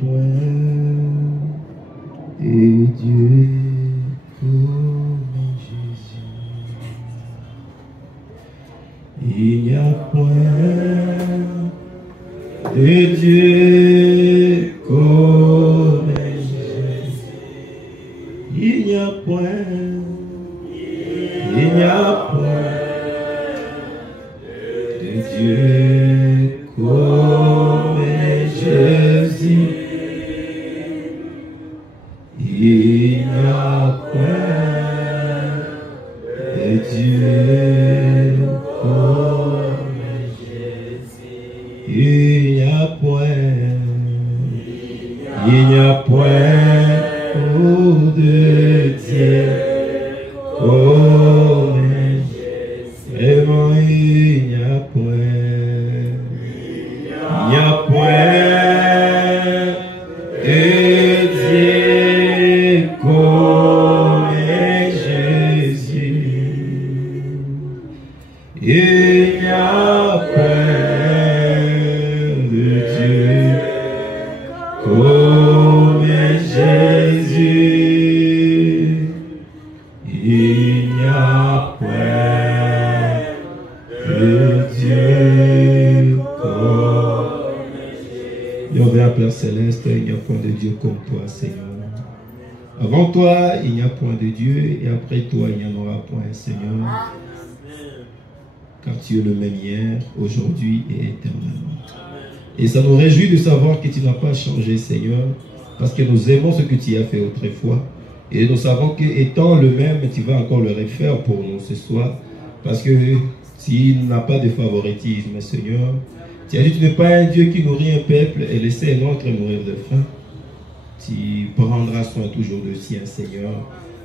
point de Dieu comme Jésus. Il n'y a point de Dieu comme Jésus. Il n'y a point de Dieu comme Jésus. Il n'y a point de Dieu comme Jésus. Il n'y a point de Dieu comme Jésus. Vraiment, il n'y a point de Dieu comme Jésus. Il n'y a point de Dieu comme Jésus. Il n'y a point de Dieu comme Jésus. Père Céleste, il n'y a point de Dieu comme toi, Seigneur. Avant toi, il n'y a point de Dieu, et après toi, il n'y en aura point, Seigneur. Car tu es le même hier, aujourd'hui et éternellement. Et ça nous réjouit de savoir que tu n'as pas changé, Seigneur, parce que nous aimons ce que tu as fait autrefois. Et nous savons qu'étant le même, tu vas encore le refaire pour nous ce soir. Parce que s'il n'a pas de favoritisme, Seigneur, tu as dit tu n'es pas un Dieu qui nourrit un peuple et laisse un autre mourir de faim. Tu prendras soin toujours de sien, Seigneur.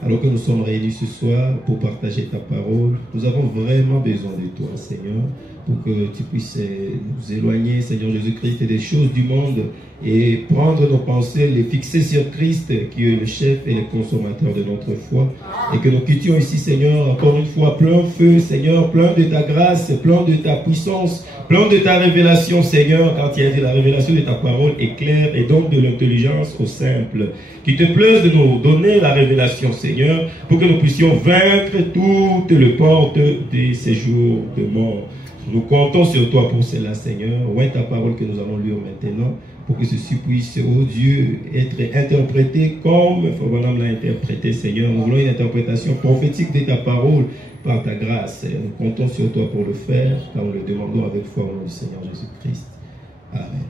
Alors que nous sommes réunis ce soir pour partager ta parole, nous avons vraiment besoin de toi, Seigneur, pour que tu puisses nous éloigner, Seigneur Jésus-Christ, des choses du monde et prendre nos pensées, les fixer sur Christ, qui est le chef et le consommateur de notre foi. Et que nous quittions ici, Seigneur, encore une fois, plein feu, Seigneur, plein de ta grâce, plein de ta puissance, plein de ta révélation, Seigneur, car tu as dit la révélation de ta parole est claire et donc de l'intelligence au simple. Qu'il te plaise de nous donner la révélation, Seigneur, pour que nous puissions vaincre toutes les portes des séjours de mort. Nous comptons sur toi pour cela, Seigneur. Ouais, ta parole que nous allons lire maintenant, pour que ceci puisse, oh Dieu, être interprété comme Madame l'a interprété, Seigneur. Nous voulons une interprétation prophétique de ta parole par ta grâce. Nous comptons sur toi pour le faire, car nous le demandons avec foi au nom du Seigneur Jésus-Christ. Amen.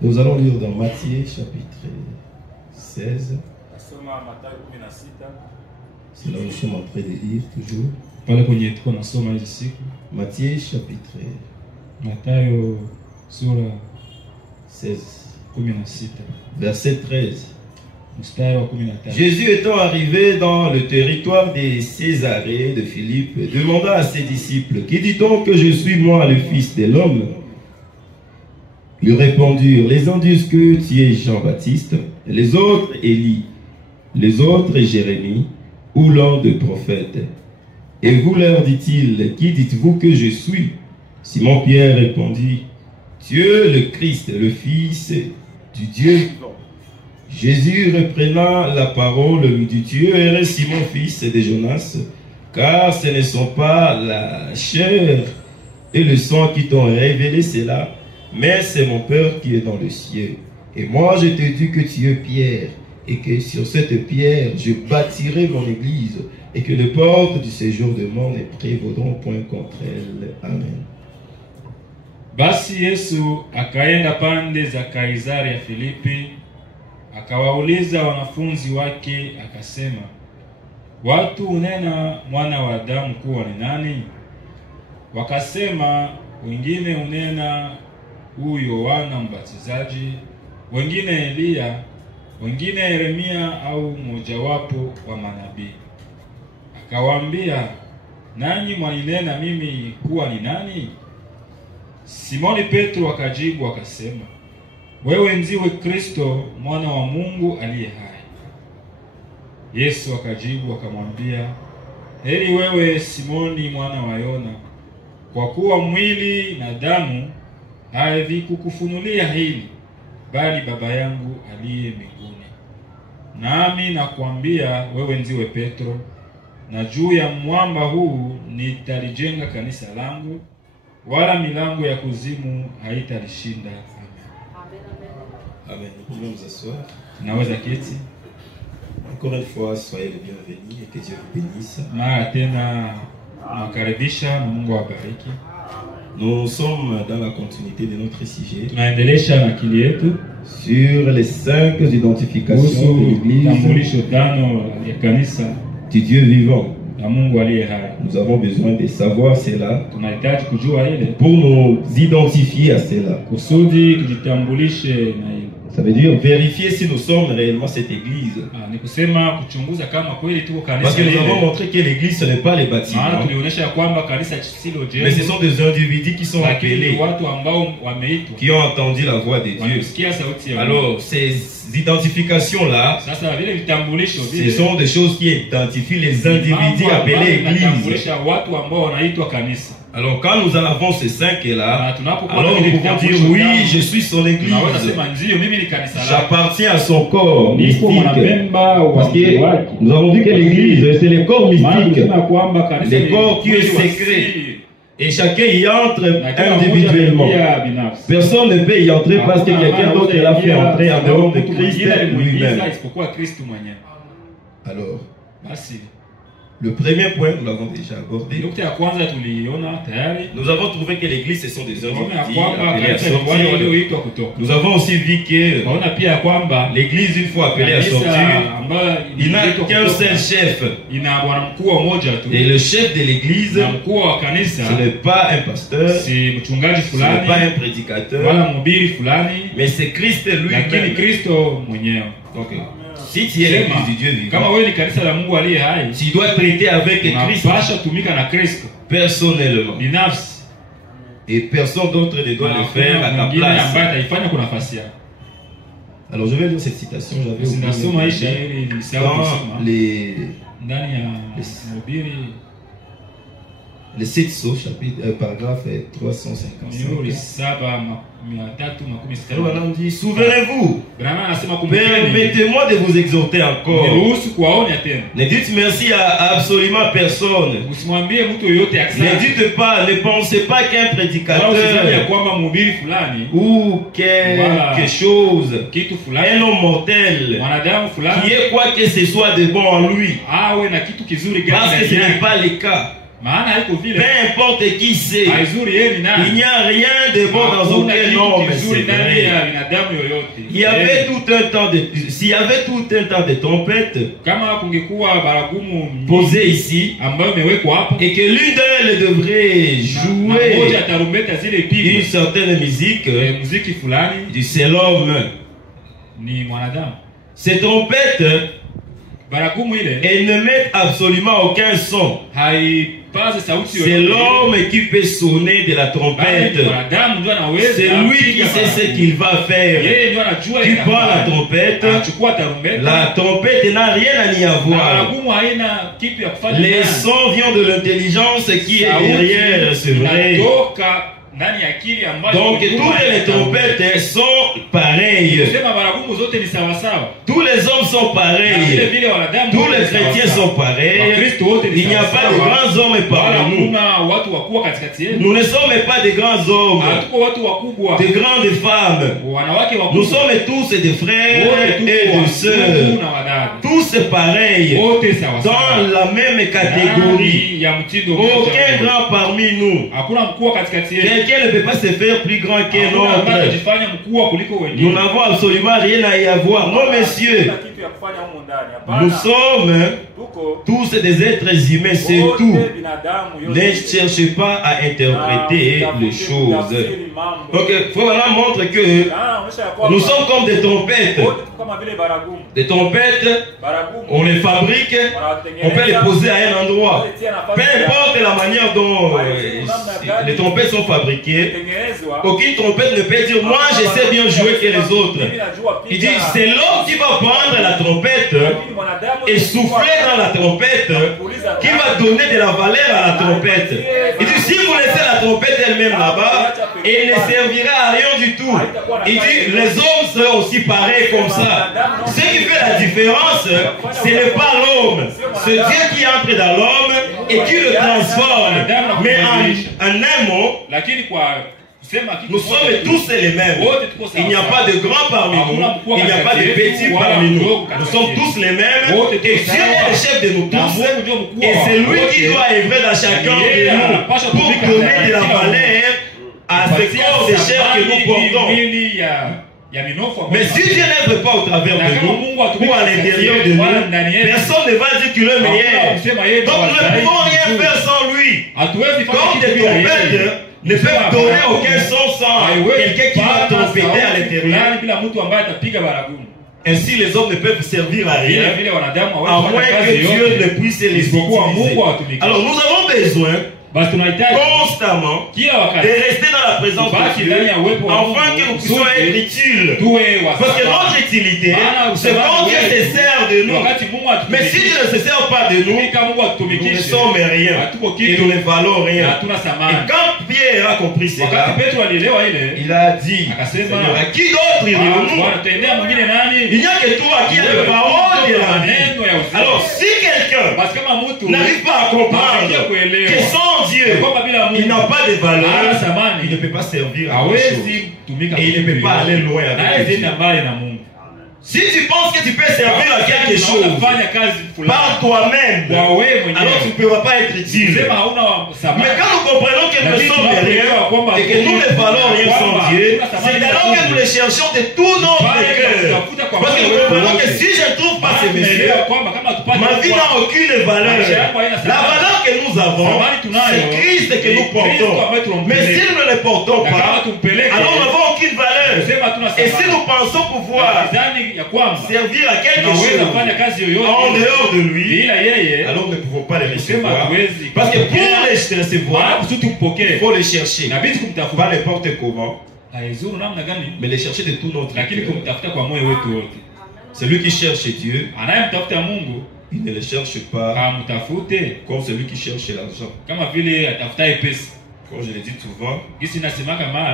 Nous allons lire dans Matthieu chapitre 16. C'est là où nous sommes en train de lire toujours. Matthieu chapitre 16. Verset 13. Jésus étant arrivé dans le territoire des Césarées de Philippe, demanda à ses disciples, qui dit-on que je suis moi le Fils de l'homme? Ils répondirent, les uns disent que tu es Jean-Baptiste, les autres Élie, les autres Jérémie, ou l'un des prophètes. Et vous leur dit-il, qui dites-vous que je suis? Simon-Pierre répondit, tu es le Christ, le Fils du Dieu vivant. Jésus reprenant la parole lui dit, tu es Simon, fils de Jonas, car ce ne sont pas la chair et le sang qui t'ont révélé cela, mais c'est mon Père qui est dans le ciel. Et moi je te dis que tu es Pierre, et que sur cette pierre je bâtirai mon église, et que les portes du séjour de mort ne prévaudront point contre elle. Amen. Basi Yesu akaenda pande za Kaisari ya Filipi, akawauliza wanafunzi wake akasema, watu unena mwana wa Adamu kuwa ni nani? Wakasema, wengine unena huyu Yohana Mbatizaji, wengine Elia, wengine Yeremia au mojawapo wa manabii. Akawaambia, nanyi mwaninena mimi kuwa ni nani? Simoni Petro akajibu akasema, wewe ndiwe Kristo mwana wa Mungu aliye hai. Yesu akajibu akamwambia, heri wewe Simoni mwana wa Yona, kwa kuwa mwili na damu havikukufunulia hili, bali Baba yangu aliye mbinguni. Nami nakwambia wewe ndiwe Petro, na juu ya mwamba huu nitalijenga kanisa langu, wala milango ya kuzimu haitalishinda. Amen. Nous pouvons nous asseoir. Tunaweza keti. Encore une fois, soyez les bienvenus et que Dieu vous bénisse. Mara tena nakaribisha na Mungu awabariki. Nous sommes dans la continuité de notre sujet Tunaendelesha na akili yetu sur les 5 identifications de kuhusu l'Église tambulisho tano ya kanisa du Dieu vivant. la Mungu aliye hai. Nous avons besoin de savoir cela Tunahitaji kujua ile pour nous identifier à cela. kusudi tujitambulishe na ile. Ça veut dire vérifier si nous sommes réellement cette Église. Ni kusema kuchunguza kama kweli tuko kanisa. Parce que nous avons montré que l'Église, ce n'est pas les bâtiments, Maana tulionyesha kwamba kanisa silo jengo, mais ce sont des individus qui sont appelés, watu ambao wameitwa, qui ont entendu la voix de Dieu. wanasikia sauti ya Mungu. Alors, ces identifications-là, Sasa vile vitambulisho ce vile sont des choses qui identifient les individus appelés Église. Vitambulisha watu ambao wanaitwa kanisa. Alors, quand nous en avons ces 5-là, Tunapokuwa alors nous pouvons dire oui, je suis son Église. tunaweza sema ndio mimi ni kanisa lake. J'appartiens à son corps Niko mystique. mwanamemba wa Parce que wake. nous avons dit que l'Église, c'est les corps Maana mystiques. tunasema kwamba kanisa Les ni corps qui est mwili wa secret. siri. Et chacun y entre Na kila mmoja individuellement. anaingia binafsi. Personne ne peut y entrer parce que quelqu'un d'autre l'a fait entrer en dehors de Christ lui-même. Isipokuwa Kristo mwenyewe. Alors, Basi le premier point, nous l'avons déjà abordé. nukta ya kwanza tuliona tayari. Nous avons trouvé que l'Église, ce sont des Tumeona individus kwamba appelés à kanisa ni wale sortir. walioitwa kutoka. Nous avons aussi vu que Tunaona pia kwamba l'Église, une fois appelée à kanisa sortir, ambayo il n'a iliitwa qu'un kutoka, seul chef. ina bwana mkuu mmoja tu. Et le chef de l'Église, Na mkuu wa kanisa ce n'est pas un pasteur, si mchungaji ce n'est pas fulani un prédicateur, wala mhubiri fulani, mais c'est Christ lakini lui-même. Kristo mwenyewe. Donc, si tu es l'Église du Dieu Kama vivant, wewe ni kanisa la Mungu aliye hai, tu dois traiter avec Christ unapaswa tumika na Kristo personnellement. binafsi. Et personne d'autre ne doit le faire à ta mwingine place. ambaye ataifanya kwa nafasi yako. Alors je vais lire cette citation, j'avais Sinasoma hii oublié shairi nilisahau dans kusoma les ndani ya Mhubiri le 7 Sceaux, chapitre, paragraphe 355. Mihuri 7:360. Alors on dit, souvenez-vous, Brana anasema kumbukeni, permettez-moi de vous exhorter encore. niruhusu kuwaonya tena. Ne dites merci à absolument personne. Usimwambie mtu yoyote Ne akisema, dites pas, ne pensez pas qu'un wala usiseme ya prédicateur kwamba mhubiri fulani ou quelque chose, kitu un fulani, homme mortel, mwanadamu fulani qui est quoi que ce soit de bon en lui. awe na kitu kizuri gani Parce que ce ndani n'est yake. pas le cas. Maana haiko Peu vile, importe qui c'est, haizuri yeye ni il nani. n'y a rien de bon dans Hakuna aucun kitu homme, kizuri c'est ndani vrai. ya binadamu yoyote. Il y avait tout un temps de, s'il y avait tout un temps de trompette Kama kungekuwa baragumu posée ici, ambayo imewekwa hapo, et que l'une d'elles devrait na moja jouer ya tarumbeta zile une pigwe, certaine musique, muziki fulani, c'est l'homme. ni mwanadamu. Ces trompettes, Baragumu ile elles ne mettent absolument aucun son. haipaze sauti C'est l'homme qui peut sonner de la trompette. Mwanadamu ndio anaweza. C'est lui qui sait ce qu'il va faire. Yeye ndio anajua Tu prends la trompette, anachukua tarumbeta. la trompette n'a rien à y avoir. Baragumu haina kitu ya kufanya. Les sons viennent de l'intelligence qui est derrière, c'est vrai. Inatoka ndani ya akili ambayo. Donc toutes les trompettes sont pareilles. Sema baragumu zote ni sawa sawa. Tous les hommes sont pareils. Tous les chrétiens sont pareils. Il n'y a pas de grands hommes parmi nous. Nous ne sommes pas de grands hommes, de grandes femmes. Nous sommes tous des frères et des sœurs. Tous pareils, dans la même catégorie. Aucun grand parmi nous. Quelqu'un ne peut pas se faire plus grand qu'un autre. Nous n'avons absolument rien à y avoir. Non, messieurs, nous sommes tous des êtres humains, c'est tout. Ne cherchez pas à interpréter les choses. Donc, voilà montre que nous sommes comme des trompettes. Des trompettes, on les fabrique, on peut les poser à un endroit. Peu importe la manière dont les trompettes sont fabriquées, aucune trompette ne peut dire moi je sais bien jouer que les autres. Il dit c'est l'homme qui va prendre la trompette et souffler dans la trompette qui va donner de la valeur à la trompette. Il dit si vous laissez la trompette elle-même là-bas, et ne servira à rien du tout. Il dit, les hommes seront aussi pareils comme ça. Ce qui fait la différence, ce n'est pas l'homme. C'est Dieu qui entre dans l'homme et qui le transforme. Mais en un mot, nous sommes tous les mêmes. Il n'y a pas de grands parmi nous. Il n'y a pas de petits parmi nous. Nous sommes tous les mêmes. Et Dieu est le chef de nous tous. Et c'est lui qui doit œuvrer dans chacun de nous pour donner de la valeur à ce corps de chair que nous portons. Mais si Dieu n'œuvre pas au travers de nous ou à l'intérieur de nous, personne ne va dire qu'il est meilleur. Donc nous ne pouvons rien faire sans lui. Comme des trompettes ne peuvent donner aucun son sans quelqu'un qui va trompeter à l'intérieur. Ainsi les hommes ne peuvent servir à rien, à moins que Dieu ne puisse les utiliser. Alors nous avons besoin constamment de rester dans la présence de Dieu, afin que nous puissions être utiles. Parce que notre utilité, c'est quand Dieu se sert de nous. Mais si Dieu ne se sert pas de nous, nous ne sommes rien et nous ne valons rien. Et quand Pierre a compris cela, il a dit, à qui d'autre irions-nous? Il n'y a que toi qui as le parole de la vie. Alors si quelqu'un n'arrive pas à comprendre que sans Dieu, il n'a pas de valeur, il ne peut pas servir à quelque chose. Et il ne peut pas aller loin avec Dieu. Si tu penses que tu peux servir à quelque chose par toi-même, alors tu ne peux pas être utile. Mais quand nous comprenons que nous ne sommes rien et que nous ne valons rien sans Dieu, c'est alors que nous le cherchons de tout notre cœur. Parce que nous comprenons que si je ne trouve pas ce monsieur, ma vie n'a aucune valeur. La valeur que nous avons, c'est Christ que nous portons. Mais si nous ne le portons pas, alors nous n'avons aucune valeur. Et si nous pensons pouvoir servir à quelque chose en dehors de lui, alors nous ne pouvons pas les recevoir. Parce que pour les recevoir, il faut les chercher. Pas n'importe comment, mais les chercher de tout notre cœur. Celui qui cherche Dieu, il ne le cherche pas comme celui qui cherche l'argent. Comme je l'ai dit souvent,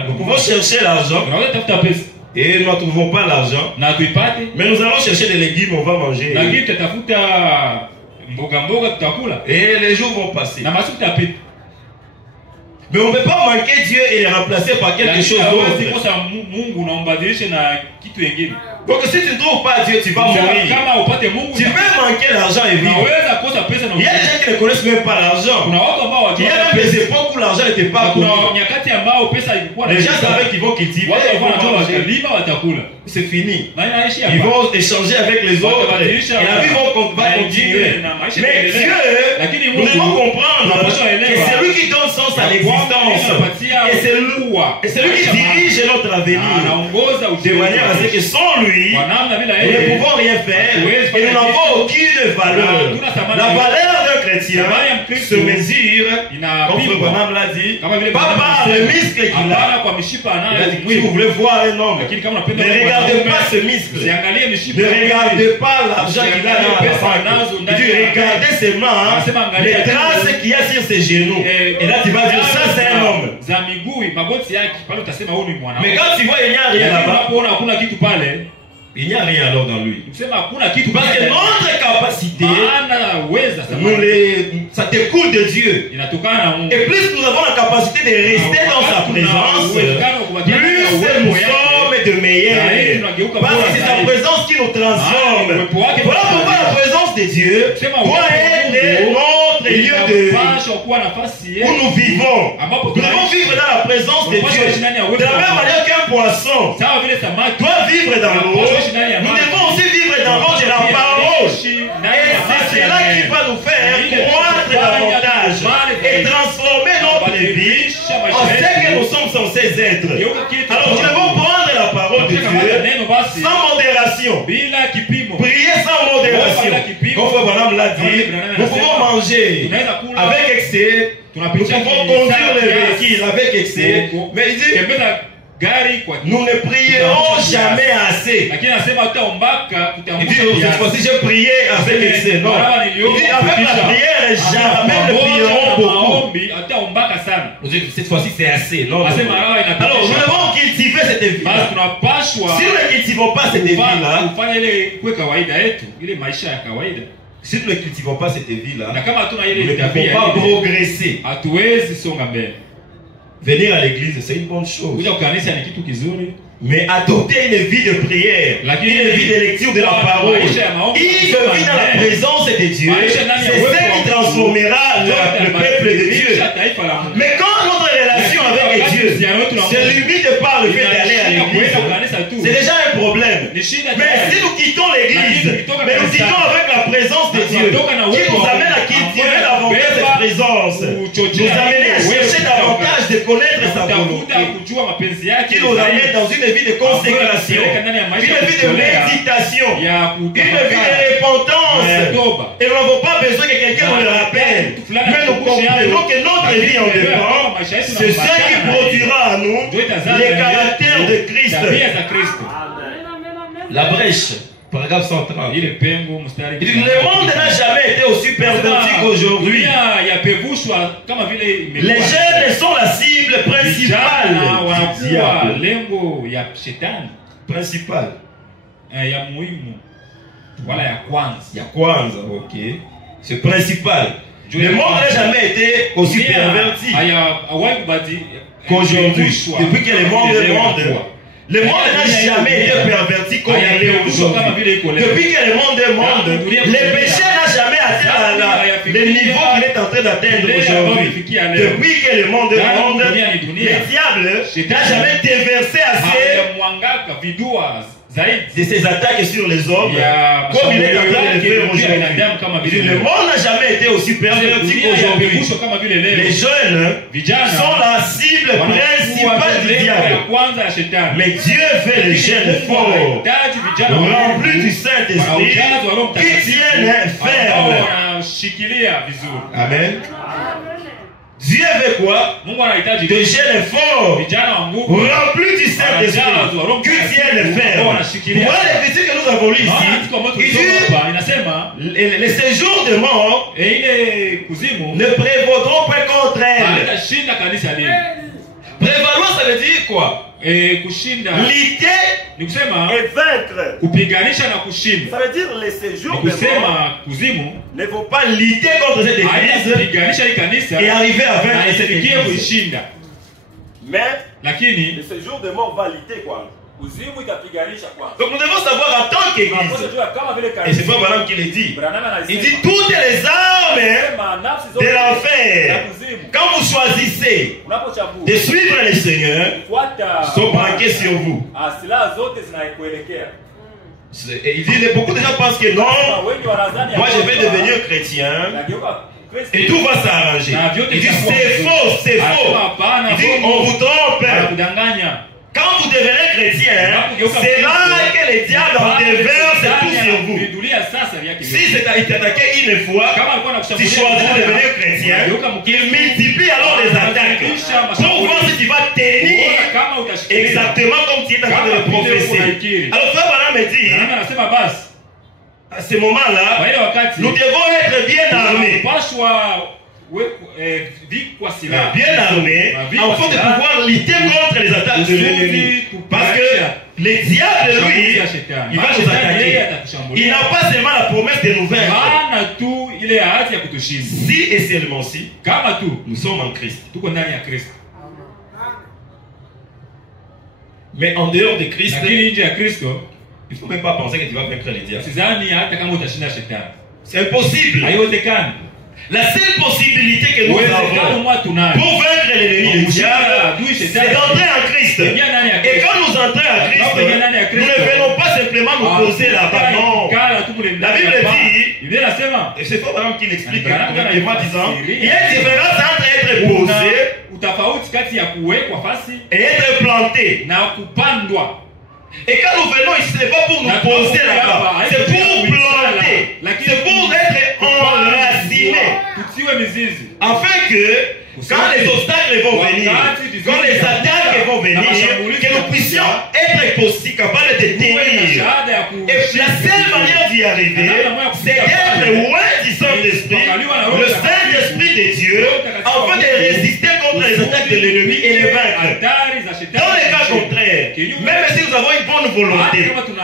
nous pouvons chercher l'argent et nous ne trouvons pas l'argent, mais nous allons chercher des légumes, on va manger. Et les jours vont passer. Mais on ne peut pas manquer Dieu et le remplacer par quelque chose d'autre. Donc si tu ne trouves pas Dieu, tu vas mourir. Tu peux manquer l'argent et vivre. Il y a des gens qui ne connaissent même pas l'argent. Il y a même des époques où l'argent n'était pas connu. Les gens savaient qu'ils vont cultiver, ils vont manger. C'est fini. Ils vont échanger avec les autres et la vie va continuer. Mais Dieu, nous devons comprendre que c'est lui qui donne sens à l'existence. Et c'est lui qui dirige notre avenir. De manière à ce que sans lui, nous ne pouvons rien faire et nous n'avons aucune valeur. La valeur d'un chrétien se mesure, comme Frère Branham l'a dit, pas par le muscle qu'il a. Il a dit, oui, vous voulez voir un homme, ne regardez pas ce muscle, ne regardez pas l'argent qu'il a dans la banque. Il dit, regardez seulement les traces qu'il y a sur ses genoux. Et là, tu vas dire, ça c'est un homme. Mais quand tu vois, il n'y a rien là-bas, il n'y a rien alors dans lui. Parce que notre capacité, ça découle de Dieu. Et plus nous avons la capacité de rester dans sa présence, plus nous sommes de meilleurs. Parce que c'est sa présence qui nous transforme. Voilà pourquoi la présence de Dieu doit être notre lieu où nous vivons. Nous devons vivre dans la présence de Dieu. De la même manière qu'un poisson doit vivre dans l'eau, nous devons aussi vivre dans l'eau de la parole. Et c'est cela qui va nous faire croître davantage et transformer notre vie en ce que nous sommes censés être. Alors nous devons prendre la parole de Dieu sans modération. Prier sans modération. Comme Frère Branham l'a dit, nous pouvons manger avec excès, nous pouvons conduire les véhicules avec excès, mais il dit gari kwa Nous ne prierons jamais assez. lakini anasema utaombaka Il dit, kutaambusha cette fois-ci, j'ai prié avec excès. Non. Il dit, avec la prière, jamais ne prierons beaucoup. maombi ataombaka sana. Cette fois-ci, c'est assez. Non, non, Anasema non. raha inatosha. Alors, nous devons cultiver cette vie. Basi tunapashwa Si nous ne cultivons pas cette vie-là, kufanya ile kwa kawaida yetu, ile maisha ya kawaida. si nous ne cultivons pas cette vie-là, Na kama hatuna nous ile ne tabia pouvons pas ile, progresser. hatuwezi songa mbele. Venir à l'église, c'est une bonne chose. Kuja kanisa ni kitu kizuri. Mais adopter une vie de prière, une vie de lecture de la parole, une vie dans la présence de Dieu, c'est ce qui transformera le peuple de Dieu. Mais quand notre relation avec Dieu se limite par le fait d'aller à l'église, c'est déjà un problème. Mais si nous quittons l'église, mais nous quittons avec la présence de Dieu, qui nous amène à cultiver davantage cette présence, nous amène à chercher davantage de connaître sa volonté, qui nous amène dans une vie de consécration, une vie de méditation, une vie de repentance. Et nous n'avons pas besoin que quelqu'un nous le rappelle. Mais nous comprenons que notre vie en dépend. C'est ce qui produira à nous les caractères de Christ. La brèche, paragraphe 130. Il dit, le monde n'a jamais été aussi perverti qu'aujourd'hui. Les jeunes sont la cible principale du diable. Principale. Ya kwanza, ok. C'est principal. Le monde n'a jamais été aussi perverti qu'aujourd'hui. Depuis que le monde est monde. Le monde n'a jamais été perverti comme il est aujourd'hui. Depuis que le monde est monde, le péché n'a jamais atteint le niveau qu'il est en train d'atteindre aujourd'hui. Depuis que le monde est monde, le diable n'a jamais déversé assez de ses attaques sur les hommes comme il est en train de le faire aujourd'hui. Le monde n'a jamais été aussi perverti qu'aujourd'hui. Les jeunes sont la cible principale du diable. Mais Dieu fait les jeunes forts, remplis du Saint-Esprit, qui tiennent ferme. Amen. Dieu veut quoi? Des jeunes forts, remplis du Saint-Esprit, qui tiennent ferme. Voilà les petits que nous avons lus ici. Il dit, les séjours de mort ne prévaudront pas contre elles. Prévaloir, ça veut dire quoi? Lutter et vaincre. Ça veut dire les séjours de mort ne vont pas lutter contre cette église et arriver à vaincre cette église. Mais le séjour de mort va lutter quoi? Donc nous devons savoir en tant qu'église, et c'est pas Madame qui le dit, il dit toutes les armes de l'enfer, quand vous choisissez de suivre le Seigneur, sont braquées sur vous. Et il dit, beaucoup de gens pensent que non, moi je vais devenir chrétien et tout va s'arranger. Il dit c'est faux, c'est faux. Il dit on vous trompe. Quand vous devenez chrétien, c'est là que le diable en déverse tout sur vous. Si c'est attaqué une fois, tu choisis de devenir chrétien, il multiplie alors les attaques pour voir si tu vas tenir exactement comme tu es en train de le prophétiser. Alors frère Branham me dit, à ce moment-là, nous devons être bien armés. Bien armé, afin de pouvoir lutter contre les attaques de l'ennemi. Parce que le diable, lui, il va nous attaquer. Il n'a pas seulement la promesse de nous vaincre. Si et seulement si, nous sommes en Christ. Mais en dehors de Christ, il ne faut même pas penser que tu vas vaincre le diable. C'est impossible. La seule possibilité que nous avons pour vaincre l'ennemi du diable, c'est d'entrer en Christ. Et quand nous entrons en Christ, nous ne venons pas simplement nous poser là-bas. Non. La Bible dit, et c'est pas vraiment qu'il explique correctement disant, il y a une différence entre être posé et être planté. Et quand nous venons ici, ce n'est pas pour nous poser là-bas, c'est pour planter, c'est pour être enraciné. Afin que quand les obstacles vont venir, quand les attaques vont venir, venir, que nous puissions être aussi capables de tenir. Et la seule manière d'y arriver, c'est d'être loin du Saint-Esprit, le Saint-Esprit de Dieu, afin de résister contre les attaques de l'ennemi et les vaincre. Dans les cas contraires, même si nous avons une bonne volonté,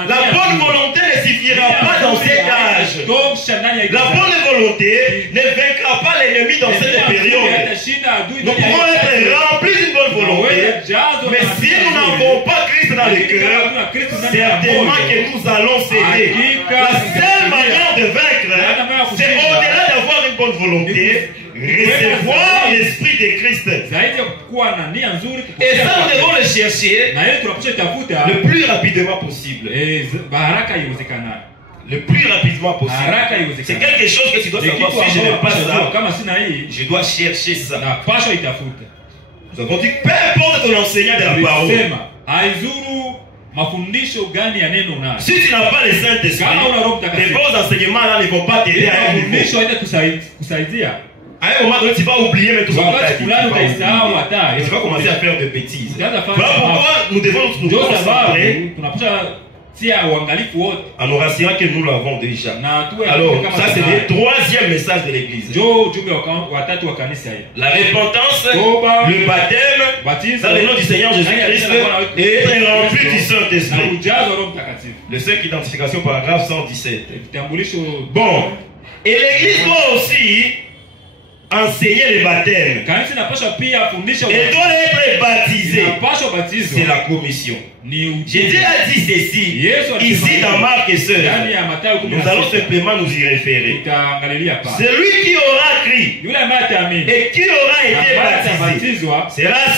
la bonne volonté ne suffira pas dans cet âge. La bonne volonté ne vaincra pas l'ennemi dans cette période. Nous pouvons être remplis d'une bonne volonté, mais si nous n'avons pas Christ dans le cœur, certainement que nous allons céder. La seule manière de vaincre, c'est au-delà d'avoir une bonne volonté, recevoir l'esprit de Christ. Et ça, nous devons le chercher le plus rapidement possible. Le plus rapidement possible. C'est quelque chose que tu dois savoir. Si je n'ai pas ça, je dois chercher ça. Nous avons dit, peu importe ton enseignant de la parole, si tu n'as pas le Saint-Esprit, les bons enseignements là ne vont pas t'aider à un niveau. À un moment donné, tu vas oublier même tout ce qu'on t'a dit. Tu vas commencer à faire des bêtises. Voilà pourquoi nous devons nous concentrer en nous rassurant que nous l'avons déjà. Alors, ça c'est le troisième message de l'Église. La repentance, le baptême, dans le nom du Seigneur Jésus-Christ, et être rempli du Saint-Esprit. Le 5 identification, paragraphe 117. Bon, et l'Église doit aussi enseigner le baptême. Elle doit être baptisée. C'est la commission. Jésus a dit ceci ici dans Marc et Sœurs. Nous allons simplement nous y référer. Celui qui aura crié et qui aura été baptisé sera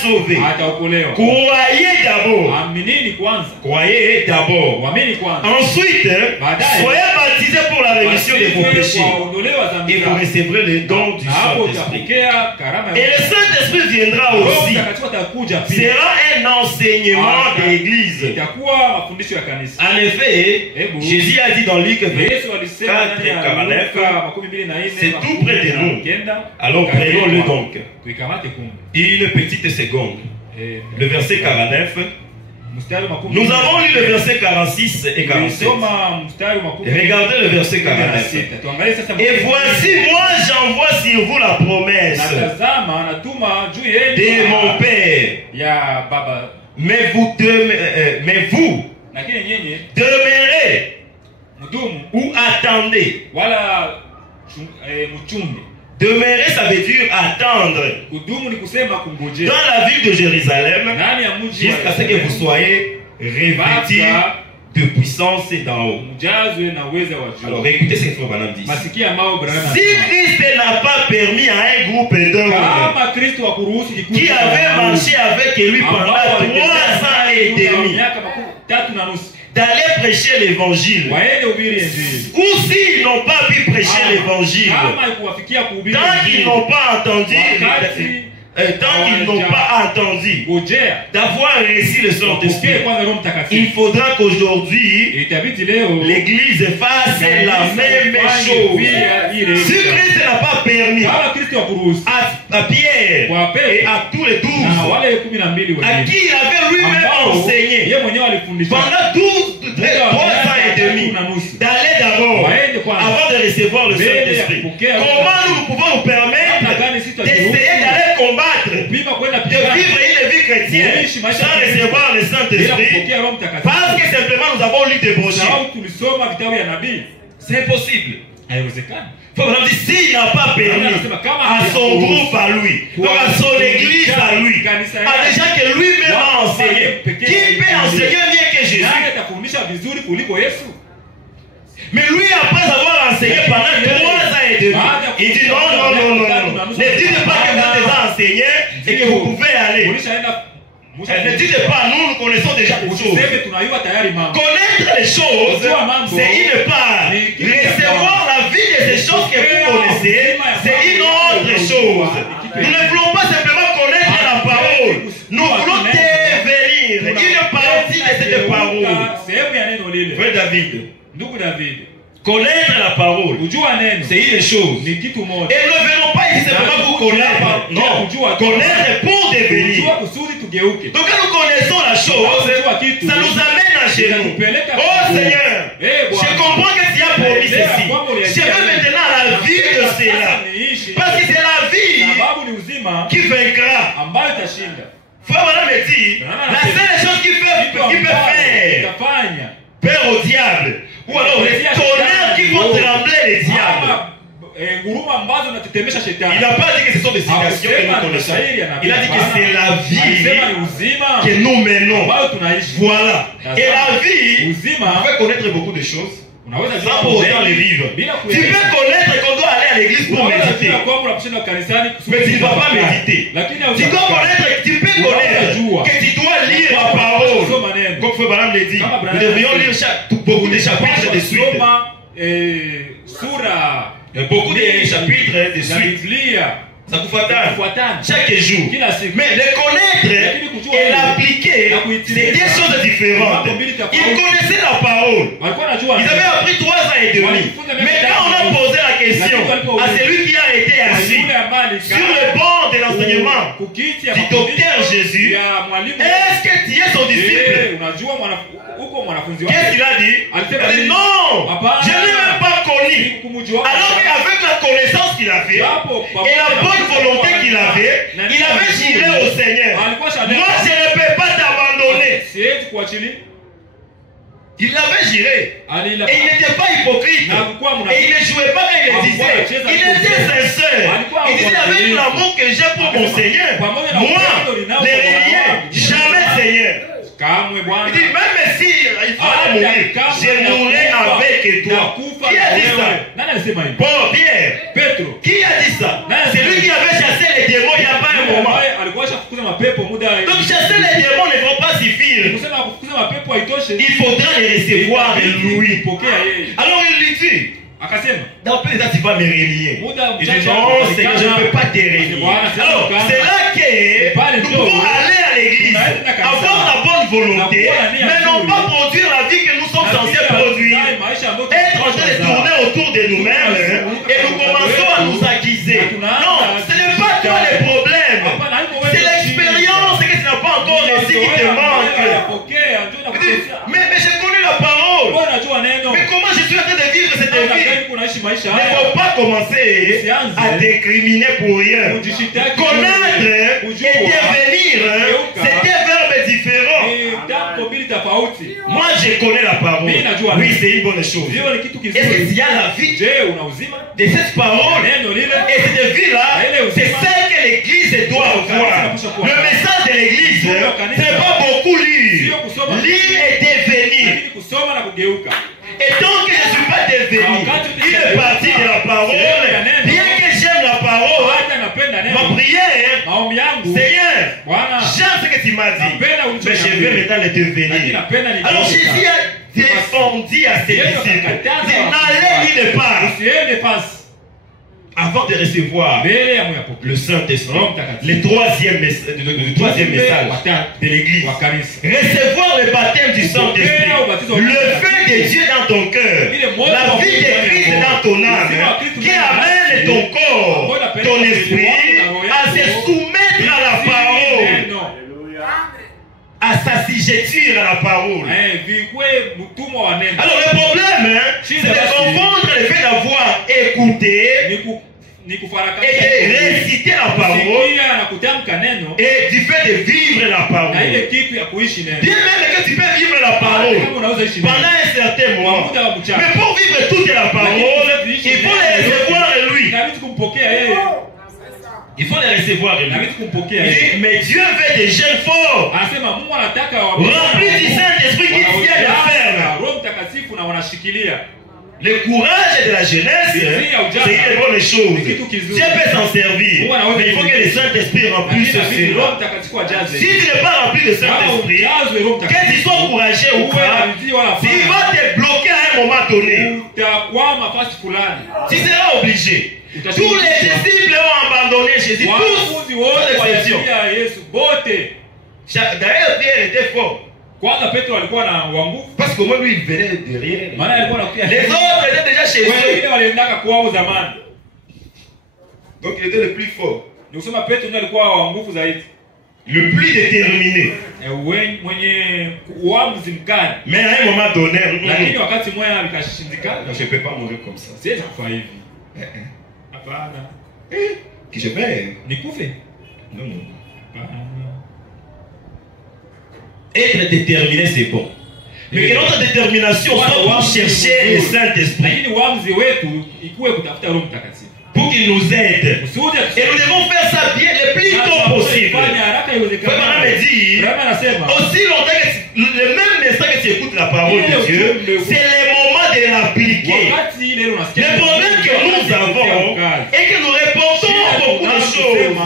sauvé. Croyez d'abord. Croyez d'abord. Ensuite, soyez baptisés pour la rémission de vos péchés. Et vous recevrez le don du Saint-Esprit. Et le Saint-Esprit viendra aussi. Sera un enseignement de l'Église. En effet, Jésus a dit dans Luc 4:49, c'est tout près de nous. Alors prenons-le donc. Une petite seconde. Le verset 49. Nous avons lu le verset 46 et 47. Regardez le verset 49. Et voici, moi j'envoie sur vous la promesse de mon Père. Mais vous demeurez ou attendez. Demeurer, ça veut dire attendre dans la ville de Jérusalem jusqu'à ce que vous soyez revêtus de puissance d'en haut. Alors écoutez ce que Frère Branham dit. Si Christ n'a pas permis à un groupe d'hommes qui avait marché avec lui pendant 3 ans et demi d'aller prêcher l'évangile, ou s'ils n'ont pas pu prêcher l'évangile, tant qu'ils n'ont pas entendu, d'avoir réussi le Saint-Esprit, il faudra qu'aujourd'hui l'Église fasse la même chose. Si Christ n'a pas permis à Pierre et à tous les 12 à qui il avait lui-même enseigné pendant 3 ans et demi d'aller d'abord avant de recevoir le Saint-Esprit, comment nous pouvons nous permettre d'essayer d'aller combattre, de vivre une vie chrétienne sans recevoir le Saint-Esprit parce que simplement nous avons lu des brochures? C'est impossible. Il faut dire, s'il n'a pas permis à son groupe à lui, donc à son église à lui, à des gens que lui-même a enseigné, qui peut enseigner mieux que Jésus? Mais lui, après avoir enseigné pendant 3 ans et demi, il dit non. Ne dites pas que vous êtes enseigné et que vous pouvez aller. Ne dites pas, nous connaissons déjà les choses. Connaître les choses, c'est une part. Recevoir la vie de ces choses que vous connaissez, c'est une autre chose. Nous ne voulons pas simplement connaître la parole. Nous voulons devenir une partie de cette parole. Frère David, connaître la parole, c'est une chose. Et nous ne venons pas ici pas pour connaître. Non. Connaître pour devenir. Donc quand nous connaissons la chose, ça nous amène à genoux. Oh Seigneur, je comprends que tu as promis ceci. Je veux maintenant la vie de cela. Parce que c'est la vie qui vaincra. Frère Branham me dit, la seule chose qu'il peut faire peur au diable, ou alors les tonnerres qui vont trembler les diables. Il n'a pas dit que ce sont des citations que nous connaissons. Il a dit que c'est la vie que nous menons. Voilà. Et la vie, on peut connaître beaucoup de choses sans pour autant les vivre. Tu peux connaître qu'on doit aller à l'église pour méditer, mais tu ne vas pas méditer. Tu peux connaître que tu dois lire la parole. Comme Frère Branham l'a dit, nous devrions lire beaucoup de chapitres de suite. Beaucoup de chapitres de suite. Ça vous fatale chaque jour. Mais le connaître et l'appliquer, c'est deux choses différentes. Ils connaissaient la parole. Ils avaient appris 3 ans et demi. Mais quand on a posé la question à celui qui a été assis sur le banc de l'enseignement du docteur Jésus, est-ce que tu es son disciple? Qu'est-ce qu'il a dit? Il a dit non, je ne l'ai même pas connu. Alors qu'avec la connaissance qu'il avait et la bonne volonté qu'il avait juré au Seigneur. Moi je ne peux pas t'abandonner. Il l'avait juré. Et il n'était pas hypocrite. Et il ne jouait pas quand il le disait. Il était sincère. Il disait avec l'amour que j'ai pour mon Seigneur, moi, ne rien, jamais Seigneur. Il dit même si il fallait mourir, je mourrai avec toi. Qui a dit ça? Bon, Pierre. Qui a dit ça? C'est lui qui avait chassé les démons il n'y a pas un moment. Donc chasser les démons ne vont pas suffire. Il faudra les recevoir lui. Alors il lui dit, dans plus tu vas me relier. Il dit non Seigneur, je ne peux pas te relier. Alors c'est là que nous pouvons aller à l'église, avoir la bonne volonté, mais non pas produire la vie que nous sommes censés produire. Être en train de tourner autour de nous-mêmes et nous commençons à nous acquiser. Non, ce n'est pas toi le problème. C'est l'expérience que tu n'as pas encore réussi qui te manque. Mais j'ai connu la parole. Mais comment je suis en train de vivre cette vie? Il ne faut pas commencer à décriminer pour rien. Connaître et devenir, c'est deux verbes différents. Moi je connais la parole. Oui, c'est une bonne chose. Est-ce qu'il y a la vie de cette parole? Et cette vie-là, c'est celle que l'Église doit avoir. Le message de l'Église, c'est pas beaucoup lire. Lire et devenir. Et tant que je ne suis pas devenu une partie de la parole, bien que j'aime la parole, ma prière, Seigneur, j'aime ce que tu m'as dit, mais je vais maintenant le devenir. Alors Jésus a défendu à ses disciples, n'allez nulle part avant de recevoir le Saint-Esprit, le troisième message de l'Église. Recevoir le baptême du Saint-Esprit, le feu de Dieu dans ton cœur, la vie de Christ dans ton âme, qui amène ton corps, ton esprit à se soumettre à la parole, à s'assujettir à la parole. Alors le problème, c'est de confondre le fait d'avoir écouté et de réciter la parole et du fait de vivre la parole. Bien même que tu peux vivre la parole pendant un certain moment, mais pour vivre toute la parole, il faut les recevoir lui. Il faut les recevoir lui. Mais Dieu veut des jeunes forts, remplis du Saint-Esprit qui tiennent la ferme. Le courage de la jeunesse, c'est une bonne chose. Dieu peut s'en servir, mais il faut que le Saint-Esprit remplisse cela. Si tu n'es pas rempli de Saint-Esprit, que tu sois courageux ou pas, s'il va te bloquer à un moment donné, tu seras obligé. Tous les disciples ont abandonné Jésus, tous, sans exception. D'ailleurs, Pierre était fort. Parce que moi lui il venait derrière. Les autres étaient déjà chez eux. Donc il était le plus fort. Ni kusema Petro ndiye alikuwa wa nguvu zaidi. Le plus déterminé. Mwenye uamuzi mkali. Mais à un moment donné, Lakini wakati mmoja alikashindikana. je ne peux pas mourir comme ça. Siwezi kufa hivi. Hapana. Que je vais. Nikufe? Non, non. Hapana. Être déterminé, c'est bon. Mais que notre détermination soit pour chercher le Saint-Esprit. Lakini uamuzi wetu ikuwe kutafuta Roho Mtakatifu. Pour qu'il nous aide. Et nous devons faire ça bien le plus tôt possible. Vraiment me dire, aussi longtemps que le même instant que tu écoutes la parole de Dieu, c'est le moment de l'appliquer. Le problème que nous avons est que nous répondons beaucoup de choses.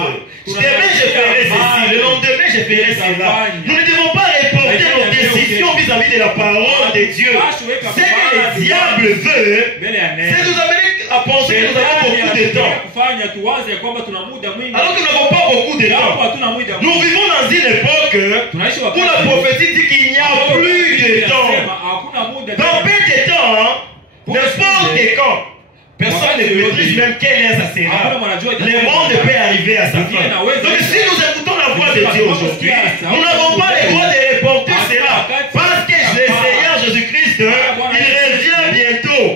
Demain je ferai ceci, le lendemain je ferai cela. Nous ne devons pas reporter nos décisions vis-à-vis de la parole de Dieu. Ce que le diable veut, c'est nous amener à penser que nous avons beaucoup de temps. Alors que nous n'avons pas beaucoup de temps. Nous vivons dans une époque où la prophétie dit qu'il n'y a plus de temps. Dans peu de temps, n'importe quand, personne ne maîtrise même quelle heure ça sera. Le monde peut arriver à sa fin. Donc si nous écoutons la voix de Dieu aujourd'hui, nous n'avons pas le droit de reporter cela. Parce que le Seigneur Jésus-Christ, il revient bientôt.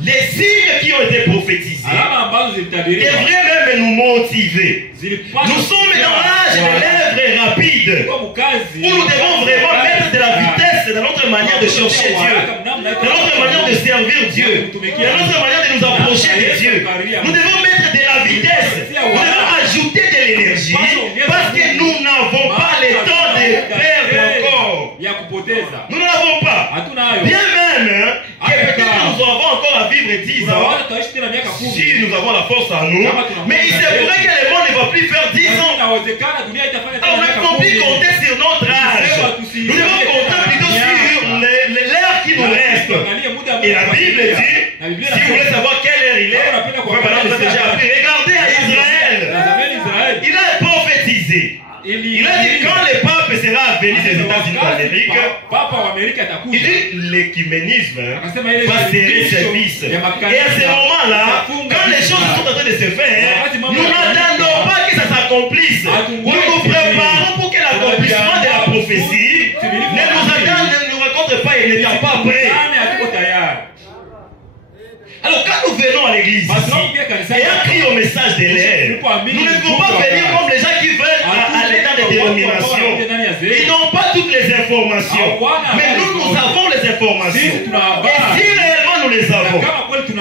Les signes qui ont été prophétisés devraient même nous motiver. Nous sommes dans l'âge de l'œuvre rapide, où nous devons vraiment mettre de la vitesse dans notre manière de chercher Dieu, dans notre manière de servir Dieu, dans notre manière de nous approcher de Dieu. Nous devons mettre de la vitesse, nous devons ajouter de l'énergie, parce que nous n'avons pas le temps de perdre encore. Nous n'avons pas. Bien même que peut-être nous avons encore à vivre 10 ans, si nous avons la force en nous, mais il se pourrait que le monde ne va plus faire 10 ans. Alors on ne peut plus compter sur notre âge. Nous devons compter plutôt sur l'heure qui nous reste. Et la Bible dit, si vous voulez savoir quelle heure il est, vous avez déjà appris. Regardez à Israël. Il a prophétisé. Il a dit quand le pape sera venu des États-Unis d'Amérique, il dit l'écuménisme va serrer service. Et à ce moment-là, quand les choses sont en train de se faire, nous n'attendons pas que ça s'accomplisse. Nous nous préparons pour que l'accomplissement de la prophétie ne nous raconte pas et ne vient pas prêt. Alors quand nous venons à l'église ici, et on crie au message de l'air, nous ne devons pas venir comme les gens qui veulent aller dans des dénominations. Ils n'ont pas toutes les informations. Mais nous avons les informations. Et si réellement nous les avons, et que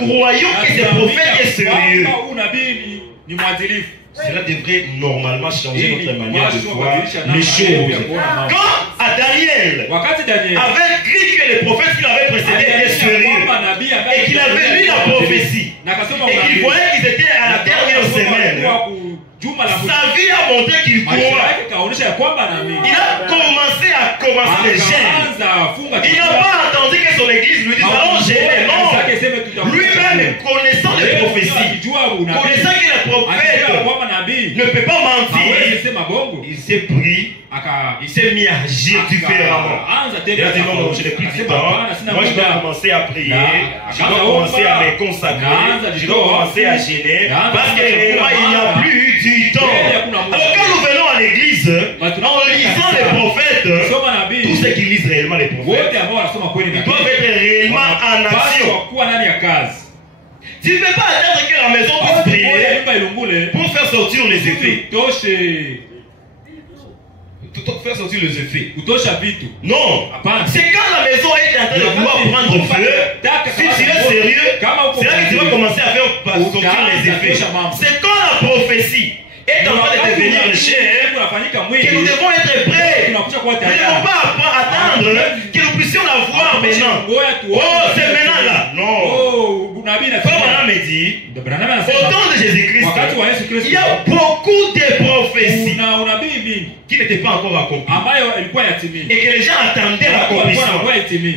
nous croyons que ce prophète est sérieux, cela devrait normalement changer notre manière de voir les choses. Quand à Daniel avait cru que les prophètes qui l'avaient précédé étaient sérieux et qu'il avait lu la prophétie et qu'il voyait qu'ils étaient à la dernière semaine, sa vie a montré qu'il croit. Il a commencé à commencer les gènes. Il n'a pas attendu que son église lui dise allons gêner. Non. Lui-même, connaissant les prophéties, connaissant que les prophètes ne peut pas mentir, il s'est pris, il s'est mis à agir différemment. Il a dit non, je n'ai plus de temps. Moi, je dois commencer à prier, je dois commencer à me consacrer, je dois commencer à gêner, parce que réellement, il n'y a plus du temps. Alors, quand nous venons à l'église, en lisant les prophètes, tous ceux qui lisent réellement les prophètes, ils doivent être réellement en action. Tu ne peux pas attendre que la maison puisse prier pour faire sortir les effets. Faire sortir les effets. Non. C'est quand la maison est en train de pouvoir prendre feu, si tu es sérieux, c'est là que tu vas commencer à faire sortir les effets. C'est quand la prophétie est en train de devenir le chef que nous devons être prêts. Nous ne devons pas attendre que nous puissions la voir maintenant. Oh, c'est maintenant là. Non. Comme Branham me dit, au temps de Jésus-Christ, il y a beaucoup de prophéties qui n'étaient pas encore accomplies. Et que les gens attendaient l'accomplissement.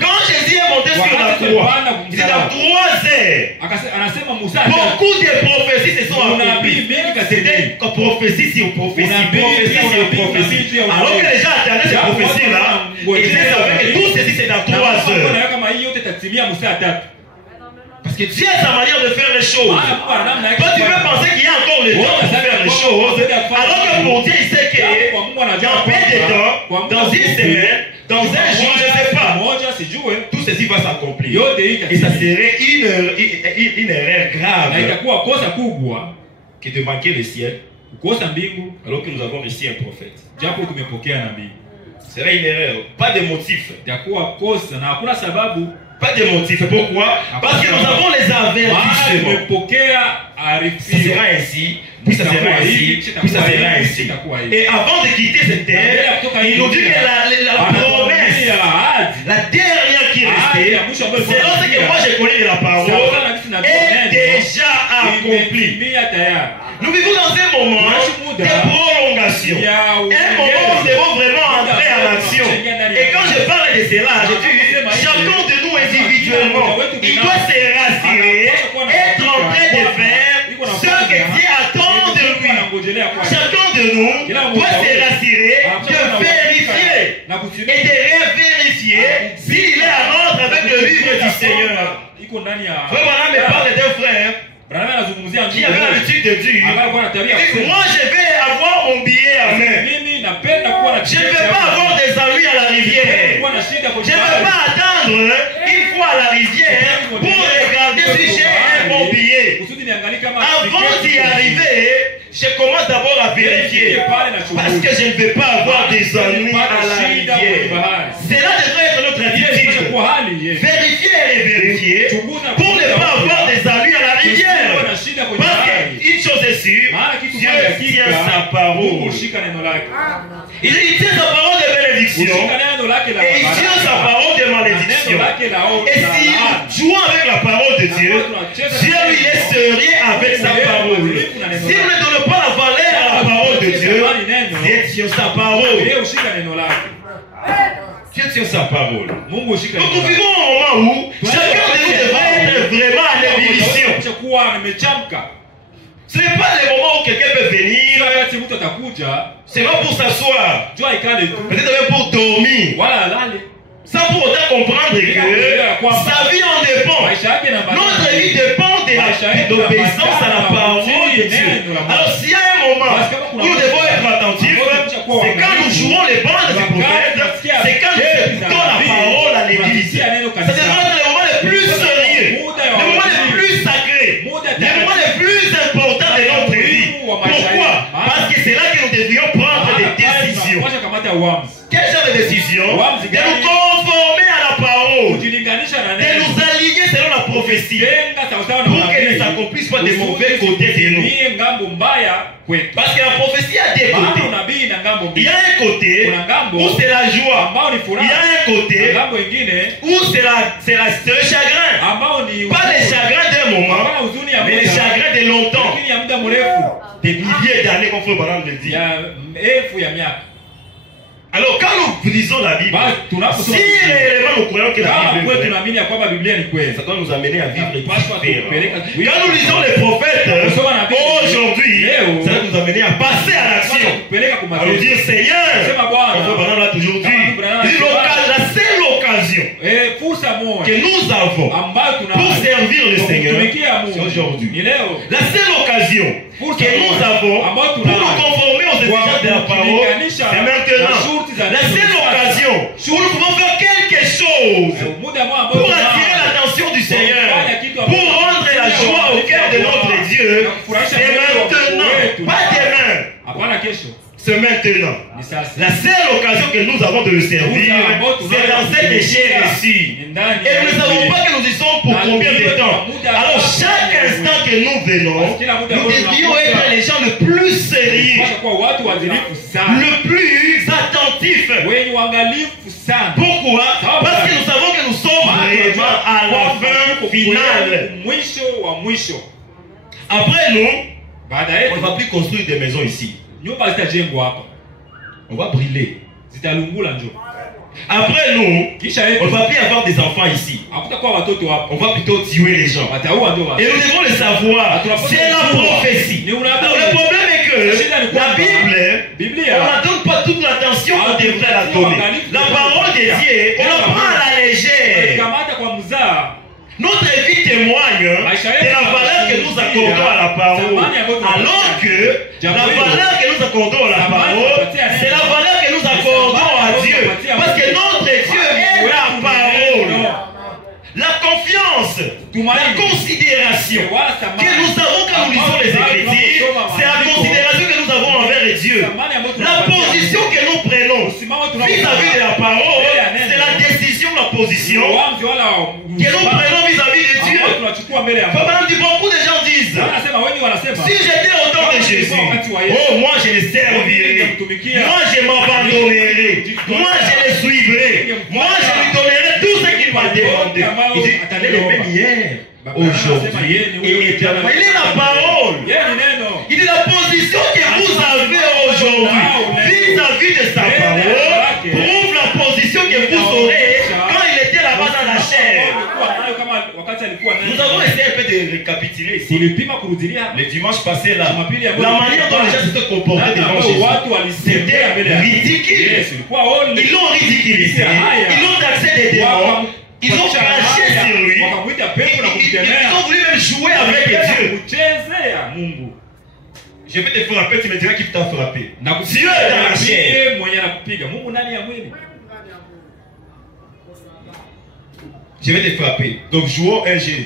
Quand Jésus est monté sur la croix, il était à 3 heures. Beaucoup de prophéties se sont accomplies. C'était prophétie sur prophétie, prophétie sur prophétie. Alors que les gens attendaient ces prophéties-là, ils savaient que tout ceci c'est dans 3 heures. que Dieu a sa manière de faire les choses. Toi, tu peux penser qu'il y a encore le temps de faire les choses, alors que pour Dieu, il sait qu'il y a un peu de temps, dans une semaine, dans un jour, je ne sais pas, tout ceci va s'accomplir. Et ça serait une erreur grave que de manquer le ciel, alors que nous avons reçu un prophète. Ce serait une erreur. Pas de motif. Pas de motif. Pourquoi? Parce que nous avons les avertissements. Ça sera ainsi, puis ça sera ainsi, puis ça sera ainsi. Et avant de quitter cette terre, il nous dit que la promesse, la dernière qui est restée, c'est lorsque moi je connais de la parole, est déjà accomplie. Nous vivons dans un moment de prolongation. Un moment où nous devons vraiment entrer en action. Et quand je parle de cela, je dis, chacun de nous individuellement, il doit se rassurer, être en train de faire ce que Dieu attend de lui. Chacun de nous doit se rassurer, de vérifier et de revérifier s'il est à l'ordre avec le livre du Seigneur. Frère Branham me parle d'un frère qui avait l'habitude de dire, moi je vais avoir mon billet à main. Je ne vais pas avoir des amis à la rivière. Je ne vais pas attendre une fois à la rivière pour regarder si j'ai un bon billet. Avant d'y arriver, je commence d'abord à vérifier. Parce que je ne vais pas avoir des amis à la rivière. Cela devrait être notre attitude. Vérifier et vérifier pour ne pas avoir des amis à la rivière. Parce qu'une chose est sûre, Dieu tient sa parole. Il tient sa parole de bénédiction et il tient sa parole de malédiction. Et s'il joue avec la parole de Dieu, Dieu lui est sérieux avec sa parole. S'il ne donne pas la valeur à la parole de Dieu, Dieu tient sa parole. Dieu tient sa parole. Donc nous vivons un moment où chacun de nous devrait être vraiment à l'évolution. Ce n'est pas le moment où quelqu'un peut venir, c'est pas pour s'asseoir, peut-être même pour dormir, sans pour autant comprendre que sa vie en dépend. Notre vie dépend de l'obéissance à la parole de Dieu. Alors s'il y a un moment où nous devons être attentifs, c'est quand nous jouons les bandes du prophète, c'est quand nous écoutons la parole à l'église. Ça devrait être le moment le plus sérieux, le moment le plus sacré, le moment le plus important de notre vie. Pourquoi? Parce que c'est là que nous devrions prendre des décisions. Quel genre de décision? De nous conformer à la parole, de nous aligner selon la prophétie, pour qu'elle ne s'accomplisse pas des mauvais côtés de nous. Parce que la prophétie a des côtés. Il y a un côté où c'est la joie. Il y a un côté où c'est le chagrin. Pas le chagrin d'un moment, mais le chagrin de longtemps. Des milliers d'années, comme Frère Branham le dit. Alors, quand nous lisons la Bible, si réellement nous croyons que la Bible est vraie, ça doit nous amener à vivre différemment. Quand nous lisons les prophètes, aujourd'hui, ça doit nous amener à passer à l'action. À nous dire, Seigneur, comme Branham l'a toujours dit, la seule occasion que nous avons pour servir le Seigneur, c'est aujourd'hui. La seule occasion que nous avons pour nous conformer aux exigences de la parole, c'est maintenant. La seule occasion où nous pouvons faire quelque chose pour attirer l'attention du Seigneur, pour rendre la joie au cœur de notre Dieu, c'est maintenant, pas demain. C'est maintenant. La seule occasion que nous avons de le servir, c'est dans cette échelle ici. Et nous ne savons pas que nous y sommes pour combien de temps. Alors chaque instant que nous venons, nous devrions être les gens le plus sérieux, le plus attentif. Pourquoi? Parce que nous savons que nous sommes vraiment à la fin finale. Après nous, on ne va plus construire des maisons ici. On va brûler. Après nous, on ne va plus avoir des enfants ici. On va plutôt tuer les gens. Et nous devons le savoir. C'est la prophétie. Alors le problème est que la Bible, on ne donne pas toute l'attention qu'on devrait la donner. La parole de Dieu, on la prend à la légère. Notre vie témoigne témoigne de la valeur que nous accordons à la parole. Alors que la valeur que nous accordons à la parole, c'est la valeur que nous accordons à Dieu. Parce que notre Dieu est la parole. La confiance, la considération que nous avons quand nous lisons les Écritures, c'est la considération que nous avons envers Dieu. La position que nous prenons vis-à-vis de la parole, c'est la décision, la position que nous prenons vis-à-vis de Dieu. Beaucoup de gens disent, si j'étais au temps de Jésus, oh, moi je le servirai, moi je m'abandonnerai, moi je le suivrai, moi je lui donnerai tout ce qu'il m'a demandé. Il dit, il est le même hier, aujourd'hui et éternellement. Il est la parole. Il dit la position que vous avez aujourd'hui vis-à-vis de sa parole prouve la position que vous aurez quand il était là-bas dans la chair. Nous avons essayé un peu de récapituler ici. Le dimanche passé là, la manière dont les gens se comportaient devant Jésus, c'était ridicule. Ils l'ont ridiculisé. Ils l'ont taxé des démons. Ils ont craché sur lui. Ils ont voulu même jouer avec Dieu. Je vais te frapper, tu me diras qui t'a frappé. Dieu est dans la chair. Je vais te frapper. Donc jouons un jeu.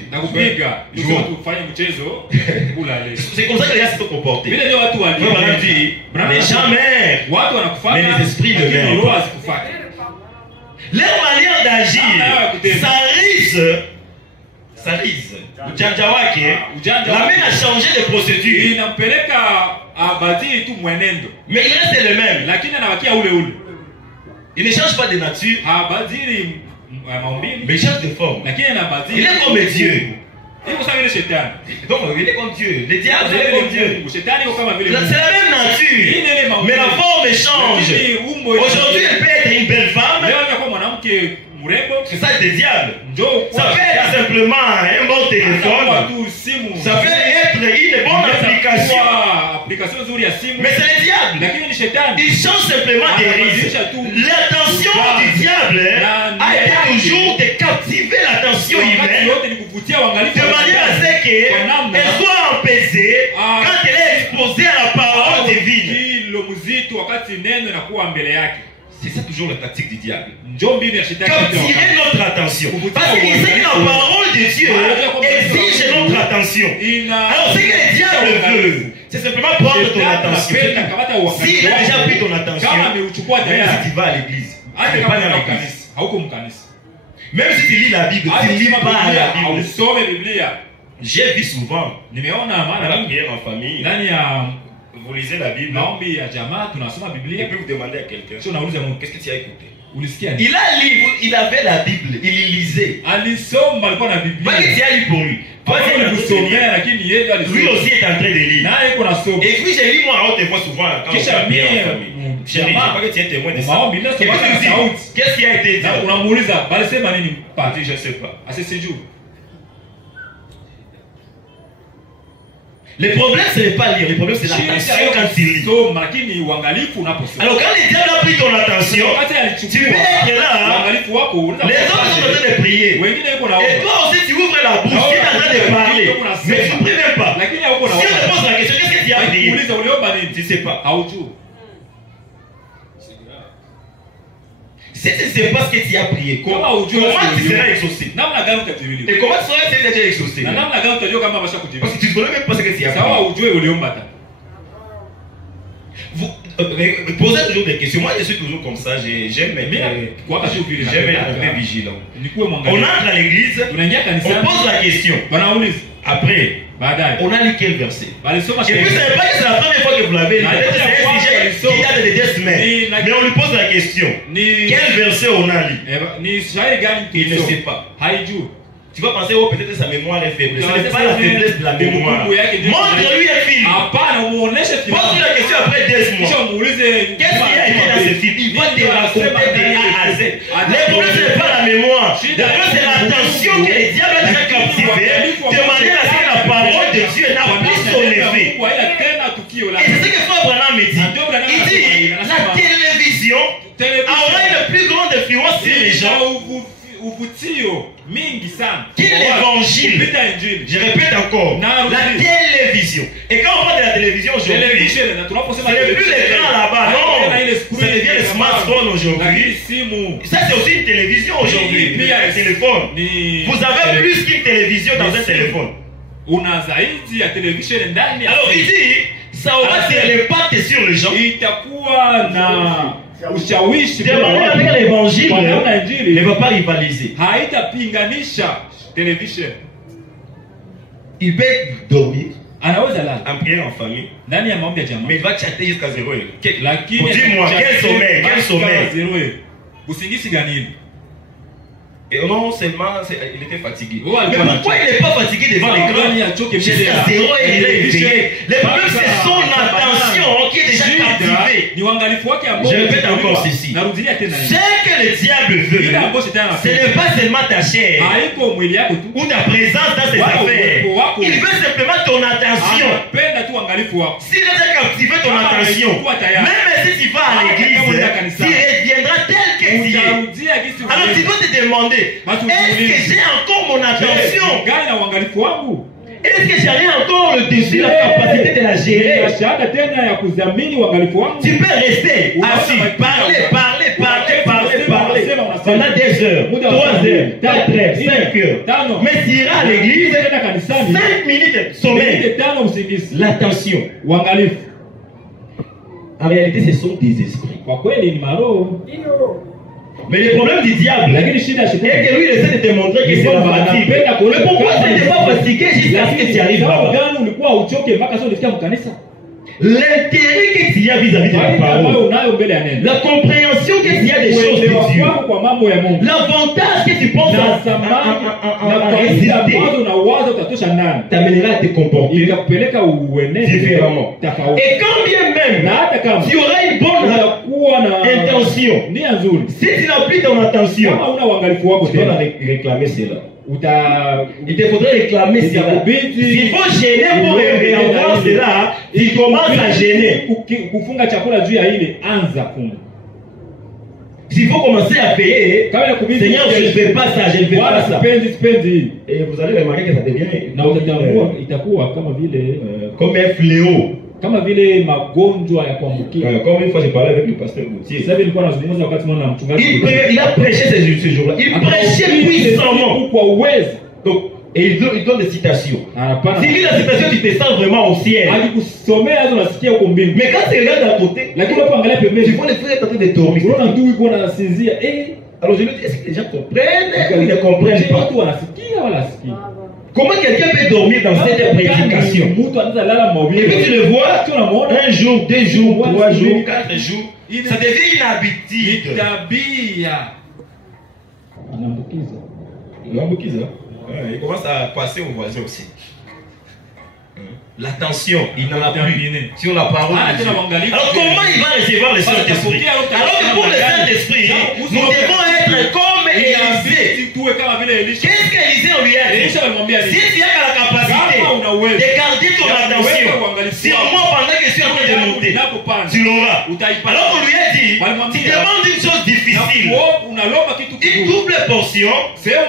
C'est comme ça que les gens se sont comportés. Mais jamais. Mais les esprits de même. Leur manière d'agir, ça risque. La main a changé de procédure. Mais il reste le même. Il ne change pas de nature. Mais il change de forme. Il est comme Dieu. Donc il est comme Dieu. Le diable est comme Dieu. C'est la même nature. Mais la forme change. Aujourd'hui, elle peut être une belle femme. C'est ça le diable. Ça peut être simplement un bon téléphone. Ça peut être une bonne application. Mais c'est le diable. Il change simplement des risques. L'attention du diable a été toujours de captiver l'attention humaine de manière à ce qu'elle soit apaisée quand elle est exposée à la parole divine. C'est ça toujours la tactique du diable. Captiver notre attention. Parce qu'il sait que la parole de Dieu exige notre attention. Alors ce que le diable veut, c'est simplement prendre ton attention. S'il a déjà pris ton attention, même si tu vas à l'église, tu n'es pas dans l'église. Même si tu lis la Bible, tu ne lis pas la Bible. J'ai vu souvent à la prière en famille. Vous lisez la Bible et puis vous demandez à quelqu'un qu'est-ce que tu as écouté. Il a lu, il avait la Bible, il lisait. Pas que tu as lu pour lui. Toi, lui aussi est en train de lire. Et puis j'ai lu moi à haute voix souvent quand on fait la prière en famille. Chérie, je ne sais pas que tu es témoin de ça. Et puis tu dis, qu'est-ce qui a été dit? Je ne sais pas. Le problème, ce n'est pas lire, le problème, c'est l'attention quand tu lis. Alors, quand le diable a pris ton attention, tu peux être là, les autres sont en train de prier. Et toi aussi, tu ouvres la bouche, tu es en train de parler, mais tu ne pries même pas. Si on te pose la question, qu'est-ce que tu as prié? Tu ne sais pas. Si tu ne sais pas ce que tu as prié, comment tu seras exaucé? Et comment tu seras déjà exaucé? Parce que tu ne connais même pas ce que tu as prié. Vous posez toujours des questions. Moi, je suis toujours comme ça. J'aime être un peu vigilant. On entre à l'église, on pose la question. Après, on a lu quel verset? Et puis, ce n'est pas que c'est la première fois que vous l'avez lu. C'est un sujet qui date de 2 semaines. Mais on lui pose la question. Quel verset on a lu? Il ne sait pas. Tu vas penser, oh, peut-être sa mémoire est faible. Ce n'est pas la faiblesse de la mémoire. Montre-lui un film. Pose-lui la question après 2 mois. Qu'est-ce qui a été dans ce film? Il va te raconter de A à Z. Le problème, ce n'est pas la mémoire. Le problème, c'est l'attention que le diable a déjà captivée de manière à ce que la parole de Dieu n'a plus son effet. Et c'est ce que Frère Branham me dit. Il dit, la télévision aura une plus grande influence sur les gens. Qui est l'évangile? encore. La télévision. Et quand on parle de la télévision aujourd'hui, ce n'est plus l'écran là-bas, non. Ça devient le smartphone aujourd'hui. Ça, c'est aussi une télévision aujourd'hui. Un téléphone. Vous avez plus qu'une télévision dans un téléphone. Alors il dit, ça aura des impacts sur les gens. Demandez avec l'évangile ne va pas rivaliser. Il peut dormir en prière en famille, mais il va chatter jusqu'à 0 heure. Dis-moi, quel sommeil? Et non seulement il était fatigué. Mais pourquoi il n'est pas fatigué devant l'écran? Jusqu'à 0 heure, il est éveillé. Le problème, c'est son attention qui est déjà captivée. Je répète encore ceci. Ce que le diable veut, ce n'est pas seulement ta chair ou ta présence dans ses affaires. Il veut simplement ton attention. S'il a déjà captivé ton attention, même si tu vas à l'église, tu reviendras tel que tu es. Alors tu dois te demander, est-ce que j'ai encore mon attention? Est-ce que j'avais encore le dessus, la capacité de la gérer? Tu peux rester assis, parler pendant 2 heures, 3 heures, 4 heures, 5 heures. Mais tu iras à l'église, 5 minutes sommeil. L'attention. En réalité, ce sont des esprits. Mais le problème du diable, c'est que lui, il essaie de te montrer que c'est la fatigue. Mais pourquoi tu n'es pas fatigué jusqu'à ce que tu arrives là-bas? L'intérêt que tu as vis-à-vis de la parole, la compréhension que tu as des choses de Dieu, l'avantage que tu penses à résister, t'amènera à te comporter différemment. Et quand bien même tu auras une bonne intention, si tu n'as plus ton attention, tu dois réclamer cela. Il te faudrait réclamer cela. S'il faut gêner pour avoir cela, il commence à gêner. S'il faut commencer à payer, Seigneur, je ne fais pas ça, je ne fais pas ça. Et vous allez remarquer que ça devient comme un fléau. Comme une fois j'ai parlé avec le pasteur Gauthier, il a prêché ce jour-là. Il prêchait puissamment. Donc, et il donne des citations. Si il dit la citation, tu te sens vraiment au ciel. Mais quand tu regardes à côté, tu vois les frères en train de dormir. Alors je lui dis, est-ce que les gens comprennent ou ils ne comprennent pas? Comment quelqu'un peut dormir dans cette prédication? Et puis tu le vois, 1 jour, 2 jours, 3 jours, 4 jours, ça devient une habitude. Il commence à passer aux voisins aussi. L'attention, il n'en a plus sur la parole de Dieu. Alors comment il va recevoir le Saint-Esprit? Alors que pour le Saint-Esprit, nous devons être comme Élisée. Qu'est-ce qu'Élisée lui a dit? Si tu as la capacité de garder ton attention sur moi pendant que je suis en train de monter, tu l'auras. Alors on lui a dit, tu demandes une chose difficile, une double portion de la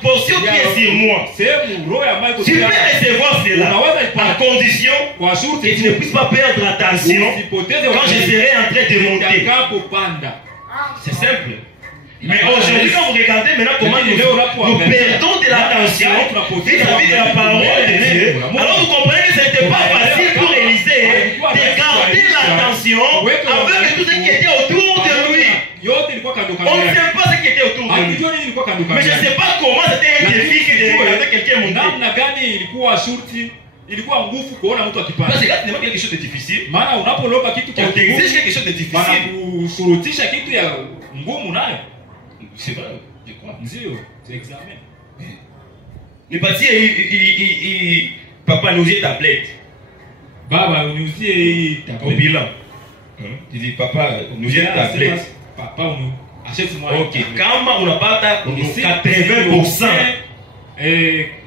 portion qui est sur moi. Tu peux recevoir cela à condition que tu ne puisses pas perdre l'attention quand je serai en train de monter. C'est simple. Mais aujourd'hui, quand vous regardez maintenant comment nous perdons de l'attention vis-à-vis de la parole de Dieu, alors vous comprenez que ce n'était pas facile pour Élisée de garder l'attention avec tout ce qui était autour de lui. On ne sait pas ce qui était autour de lui. Mais je ne sais pas comment c'était un défi que de regarder quelqu'un monter. Parce que là, tu demandes quelque chose de difficile. On t'exige quelque chose de difficile. C'est vrai, je crois. C'est examen. Le bâti, papa nous dit tablette. Baba nous dit tablette. Au bilan. Tu dis papa nous dit tablette. Papa nous achète-moi. Ok. Kama unapata 80%.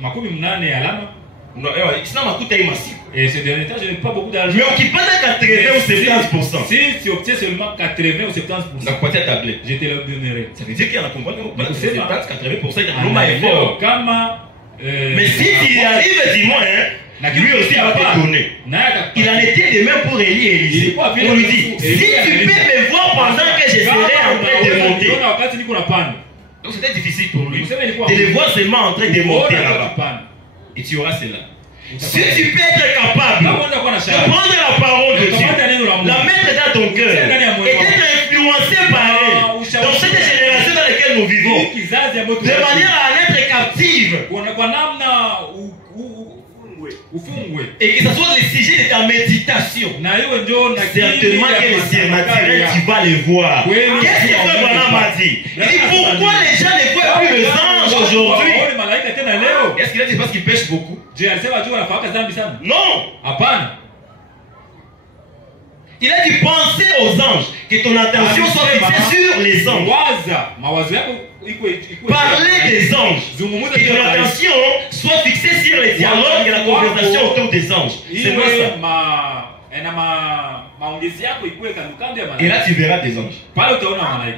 Makumi mnane alama. Sina makuta hii masiku. Et ces derniers temps, je n'ai pas beaucoup d'argent. Mais ukipata 80 ou 70%. Si tu obtiens seulement 80 ou 70%, nakupatia tablette. Je te le donnerai. Ça veut dire qu'il y a un combat. C'est pas 80%, il y a un effort. Kama Mais si tu arrives, dis-moi, lui aussi a été donné. Il en était de même pour Élie et Élisée. On lui dit, si tu peux me voir pendant que je serai en train de monter. Donc c'était difficile pour lui de les voir seulement en train de monter là-bas. Et tu auras cela. Si tu peux être capable de prendre la parole de Dieu, la mettre dans ton cœur et d'être influencé par elle dans cette génération dans laquelle nous vivons, de manière à être captive, et que ce soit le sujet de ta méditation, certainement que les surnaturels, tu vas les voir. Qu'est-ce que Frère Branham a dit? Il dit pourquoi les gens ne voient plus les anges aujourd'hui? Est-ce qu'il a dit parce qu'ils pêchent beaucoup? Non. Il a dit penser aux anges, que ton attention soit fixée sur les anges. Parler des anges, que ton attention soit fixée sur les dialogues et la conversation autour des anges. C'est vrai ça. Et là tu verras des anges.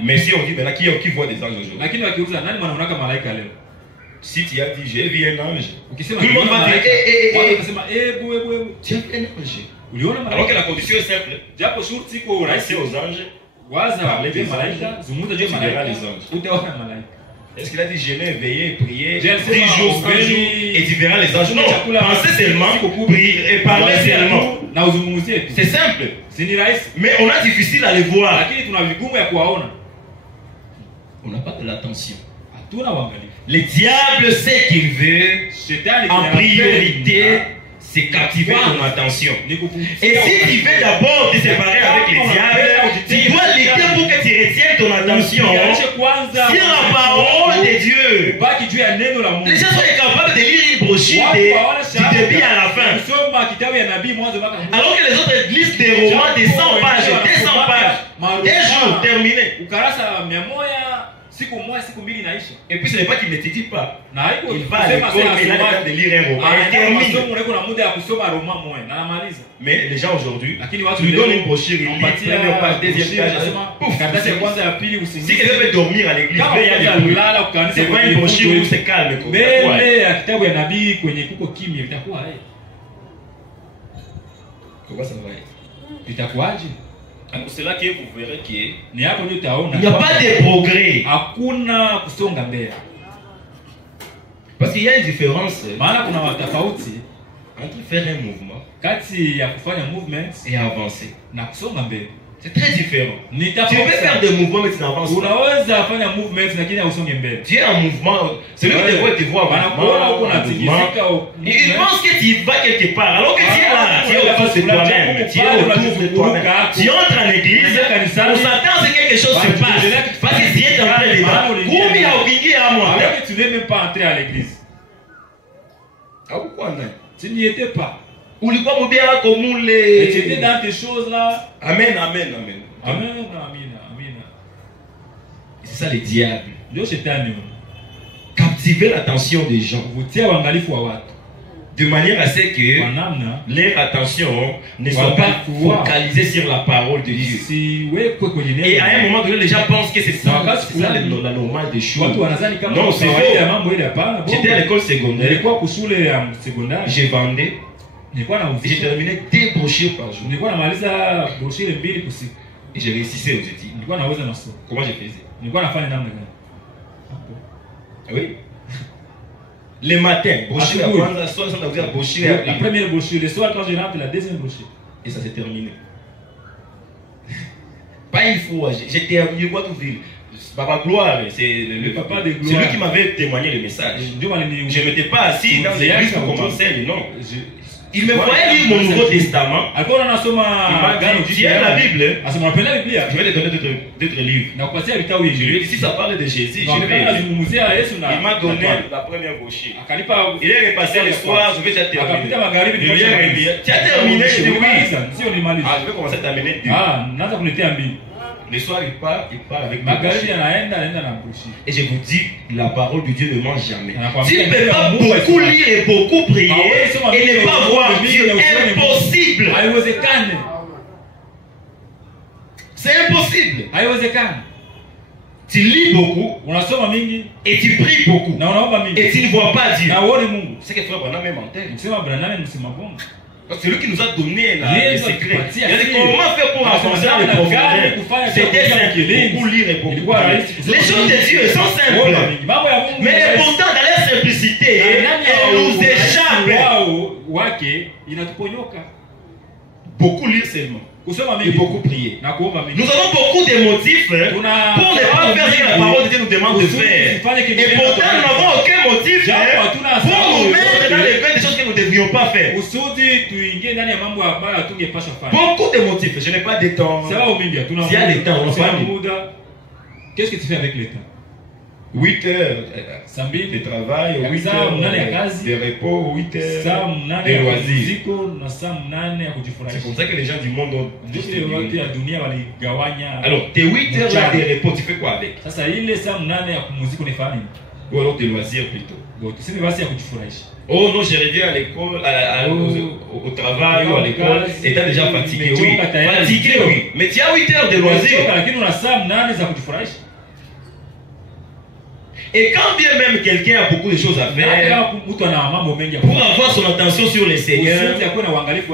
Mais si on dit maintenant qui voit des anges aujourd'hui? Si tu as dit j'ai vu un ange, tout le monde va dire tu as vu un ange. Alors que la condition est simple. Penser aux anges, parler des anges, tu verras les anges. Est-ce qu'il a dit jeûner, veiller, prier 10 jours, 1 jour et tu verras les anges? Non, penser seulement, prier et parler seulement. C'est simple. Mais on a difficile à les voir. On n'a pas de l'attention. Le diable sait qu'il veut en priorité c'est captiver ton attention. Et si tu veux d'abord te séparer avec les diables, tu dois lutter pour que tu retiennes ton attention sur la parole de Dieu. Les gens sont incapables de lire une brochure du début à la fin. Alors que les autres lisent des romans de 100 pages, 200 pages. Un jour terminé. Et puis ce n'est pas qu'il n'étudie pas. Il va à l'école, il a le temps de lire un roman. Il termine. Mais les gens aujourd'hui, tu lui donnes une brochure, il lit première page, deuxième page. Si quelqu'un veut dormir à l'église, c'est pas une brochure où c'est calme. Comment ça va être? C'est là que vous verrez qu'il n'y a pas de progrès. Parce qu'il y a une différence entre faire un mouvement et avancer. C'est très différent. Tu peux faire des mouvements mais tu n'avances pas. Tu es en mouvement. Celui qui te voit en mouvement. Il pense que tu vas quelque part. Alors que tu es là, tu es autour de toi-même. Tu es autour de toi-même. Tu entres en église, on s'attend à ce que quelque chose se passe. Parce que tu es en train de combien à moi? Alors que tu n'es même pas entré à l'église. Tu n'y étais pas. Et tu étais dans tes choses là. Amen. C'est ça le diable. Captiver l'attention des gens. De manière à ce que leur attention ne soit pas focalisée sur la parole de Dieu. Et à un moment donné, les gens pensent que c'est ça la normale des choses. Non, c'est faux. J'étais à l'école secondaire. J'ai vendu. J'ai terminé 2 brochures par jour. Et j'ai réussi aux études. Comment j'ai fait? Oui. Les matins, brochure à prendre, la soirée, la première brochure, le soir quand je rentre, la deuxième brochure. Et ça s'est terminé. Pas une fois, j'ai terminé Guadeloupe. Papa Gloire, c'est le papa de Gloire. C'est lui qui m'avait témoigné le message. Je n'étais pas assis dans l'église pour commencer, non. Il me voyait lire mon Nouveau Testament. Il m'a dit, tu as la Bible. Je vais te donner d'autres livres. Je lui ai dit, si ça parle de Jésus, je vais lire. Il m'a donné la première brochure. Il est repassé le soir, je vais déjà terminer. Tu as terminé? Je dis oui. Je vais commencer à t'amener 2. Le soir, il part avec et je vous dis, la parole de Dieu ne mange jamais. Tu ne peux pas beaucoup lire et beaucoup prier et ne pas voir Dieu. Impossible. C'est impossible. Tu lis beaucoup unasoma mingi et tu pries beaucoup na unaomba mingi et tu ne vois pas Dieu. na uone Mungu. C'est que frère Branham même en terre. Msema Branham msema bongo. C'est lui qui nous a donné le secret. Il Il a dit comment faire pour avancer dans les profondeurs. C'était simple, beaucoup lire et beaucoup parler. Les choses de Dieu sont simples. Mais pourtant dans leur simplicité, elles nous échappent. Beaucoup lire seulement. Et beaucoup prier. Nous avons beaucoup de motifs pour ne pas faire ce que la parole de Dieu nous demande de faire. Et pourtant, nous n'avons aucun motif pour nous mettre dans les bains des choses que nous ne devrions pas faire. Beaucoup de motifs. Je n'ai pas de temps. S'il y a des temps, on va. Qu'est-ce que tu fais avec le temps? 8 heures de travail, 8 heures de repos, 8 heures de loisirs. C'est comme ça que les gens du monde ont distribué. Alors, tes 8 heures là de repos, tu fais quoi avec? Ou alors tes loisirs plutôt. Oh non, je reviens à l'école, au travail ou à l'école, et tu es déjà fatigué, oui. Fatigué, oui. Mais tu as 8 heures de loisirs. Et quand bien même quelqu'un a beaucoup de choses à faire, pour avoir son attention sur le Seigneur,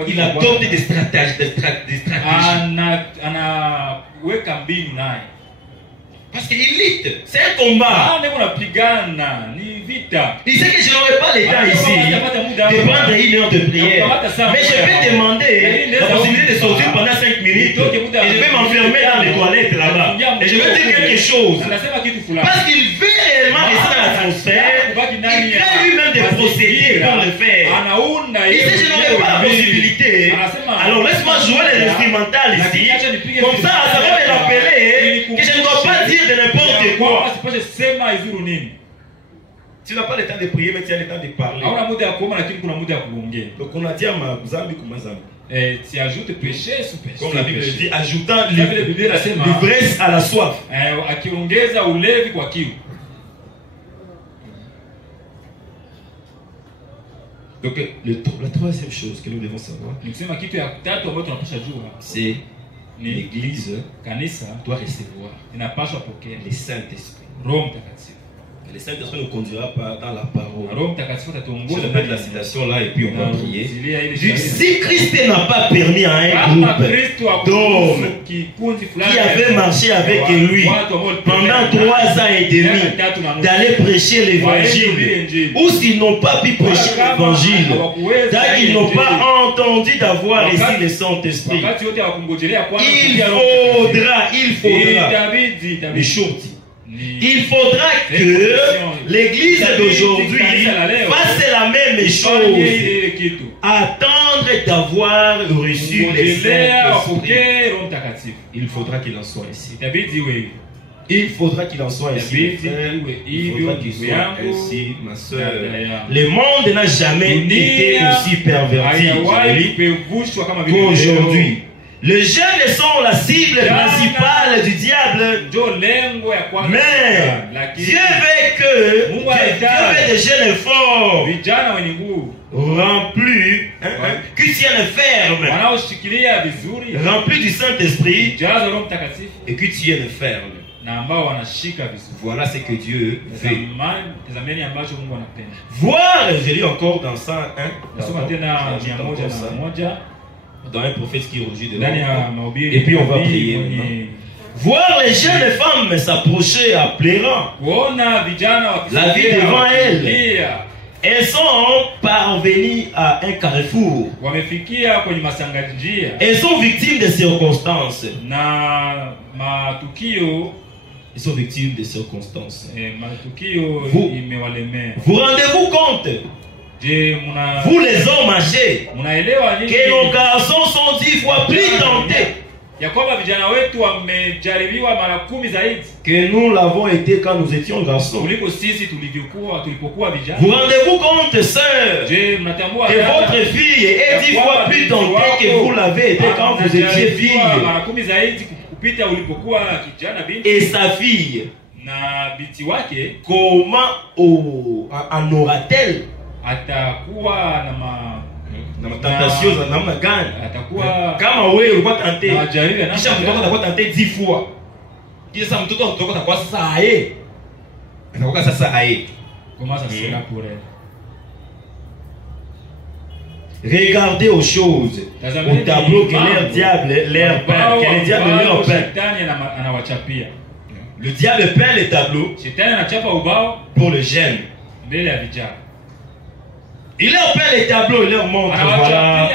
il adopte des stratégies. Parce qu'il lutte, c'est un combat. Il sait que je n'aurai pas le temps ici de prendre 1 heure de prière. Mais je vais demander la possibilité de sortir pendant 5 minutes. Et je vais m'enfermer dans les toilettes là-bas. Et je vais dire quelque chose. Parce qu'il veut réellement rester dans l'atmosphère. Il crée lui-même des procédés pour le faire. Il sait que je n'aurai pas la possibilité. Alors laisse-moi jouer les instrumentales ici. Comme ça, ça va me rappeler que je ne dois pas dire de n'importe quoi. Tu n'as pas le temps de prier, mais tu as le temps de parler. Donc on a dit à ma zambi comme ma zambi. Tu ajoutes péché sous péché. Comme la Bible dit, ajoutant l'ivresse à la soif. Donc la troisième chose que nous devons savoir, c'est l'Église doit recevoir le Saint-Esprit. Le Saint-Esprit ne conduira pas dans la parole. Je vais mettre la citation là et puis on va prier. Si Christ n'a pas permis à un groupe d'hommes qui avaient marché avec lui pendant 3 ans et demi d'aller prêcher l'évangile, ou s'ils n'ont pas pu prêcher l'évangile, tant qu'ils n'ont pas entendu d'avoir reçu le Saint-Esprit, il faudra que l'Église d'aujourd'hui fasse la même chose. Attendre d'avoir reçu le Saint-Esprit. Il faudra qu'il en soit ici. Il faudra qu'il en soit ici, frère. Il faudra qu'il soit ainsi, ma soeur. Le monde n'a jamais été aussi perverti qu'aujourd'hui. Les jeunes sont la cible principale du diable. Mais Dieu veut des jeunes forts, remplis, qui tiennent ferme, remplis du Saint-Esprit et qui tiennent ferme. Voilà ce que Dieu veut. Voir, je lis encore dans ça, dans un prophète qui rugit devant. Et puis on va prier maintenant. Voir les jeunes femmes s'approcher à pleurant, la vie devant elles. Elles sont parvenues à un carrefour. Elles sont victimes de circonstances. Ils sont victimes de circonstances. Vous rendez-vous compte, vous les hommes âgés, que nos garçons sont 10 fois plus tentés que nous l'avons été quand nous étions garçons. Vous rendez-vous compte, sœur, que votre fille est 10 fois plus tentée que vous l'avez été quand vous étiez fille. Et sa fille, comment en aura-t-elle? Tentation za namna gani? Kama wewe ulikuwa tenté, kisha mtoto atakuwa tenté 10 fois. Kisa mtoto kutoka kwa sasa aye. Anakuwa sasa aye. Comment ça sera pour elle? Regardez aux choses, au tableau que leur diable leur peint, que le diable leur peint. Le diable peint les tableaux pour le gêne. Il leur peint les tableaux, il leur montre. Voilà.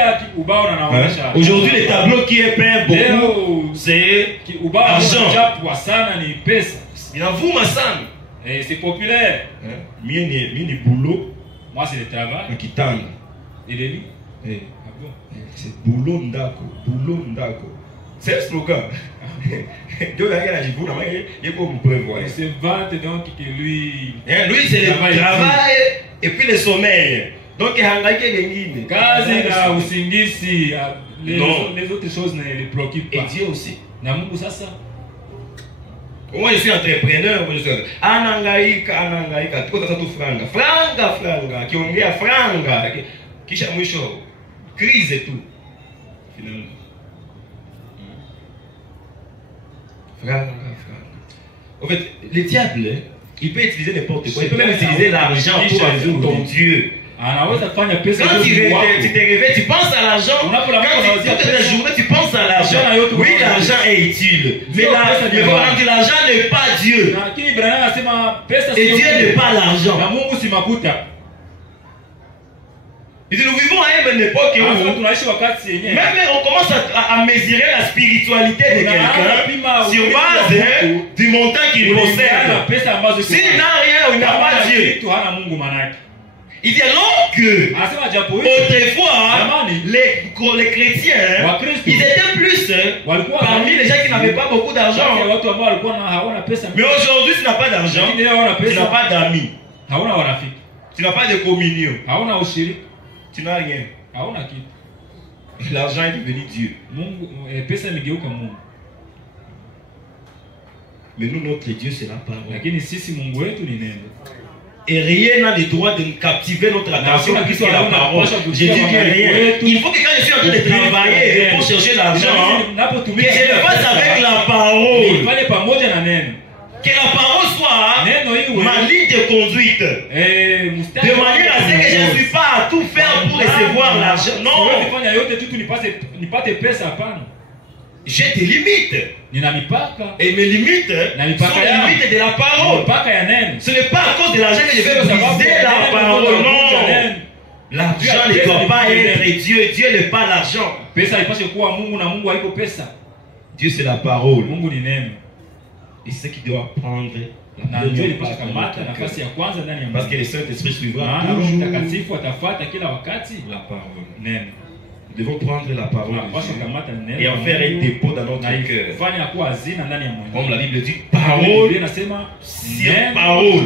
Aujourd'hui, les tableaux qui est peint beaucoup, c'est argent. Il en vous, ma femme. Et c'est populaire. Mini boulot. Moi, c'est le travail. Qui tend. Et les lits. Ah bon? C'est boulot ndako. Boulot ndako. C'est le slogan. C'est vente donc que lui. Lui, c'est le travail et puis le sommeil. Donc, il y a les autres choses ne les préoccupent pas. Et Dieu aussi. Ça. Moi je suis entrepreneur, moi je suis anangaika, tuko tatu franga, kiongea franga, kisha mwisho crise et tout. Finalement. Franga. En fait, le diable, il peut utiliser n'importe quoi. Il peut même utiliser l'argent pour résoudre ton Dieu. Quand tu te réveilles, tu penses à l'argent. Quand toute la journée, tu penses à l'argent. Oui, l'argent est utile. Mais l'argent n'est pas Dieu. Et Dieu n'est pas l'argent. Il dit, nous vivons à une époque où même on commence à mesurer la spiritualité de quelqu'un sur base du montant qu'il possède. S'il n'a rien, il n'a pas Dieu. Il dit alors que autrefois, les chrétiens, ils étaient plus parmi les gens qui n'avaient pas beaucoup d'argent. Mais aujourd'hui, tu n'as pas d'argent, tu n'as pas d'amis, tu n'as pas de communion, tu n'as rien. L'argent est devenu Dieu. Mais nous, notre Dieu, c'est la parole. Et rien n'a le droit de captiver notre attention puisque la parole. J'ai dit que rien. Il faut que quand je suis en train de travailler pour chercher l'argent, que je le fasse avec la parole. Que la parole soit ma ligne de conduite. De manière à ce que je ne suis pas à tout faire pour recevoir l'argent. Non. J'ai des limites. Et mes limites sont les limites de la parole. Ce n'est pas à cause de l'argent que je vais briser la parole. Non. L'argent ne doit pas être Dieu. Dieu n'est pas l'argent. Dieu c'est la parole. Et c'est ce qui doit prendre la première place dans notre cœur. Parce que le Saint-Esprit suivra toujours la parole. Nous devons prendre la parole de Dieu et en faire un dépôt dans notre cœur. Comme la Bible dit, parole sur parole.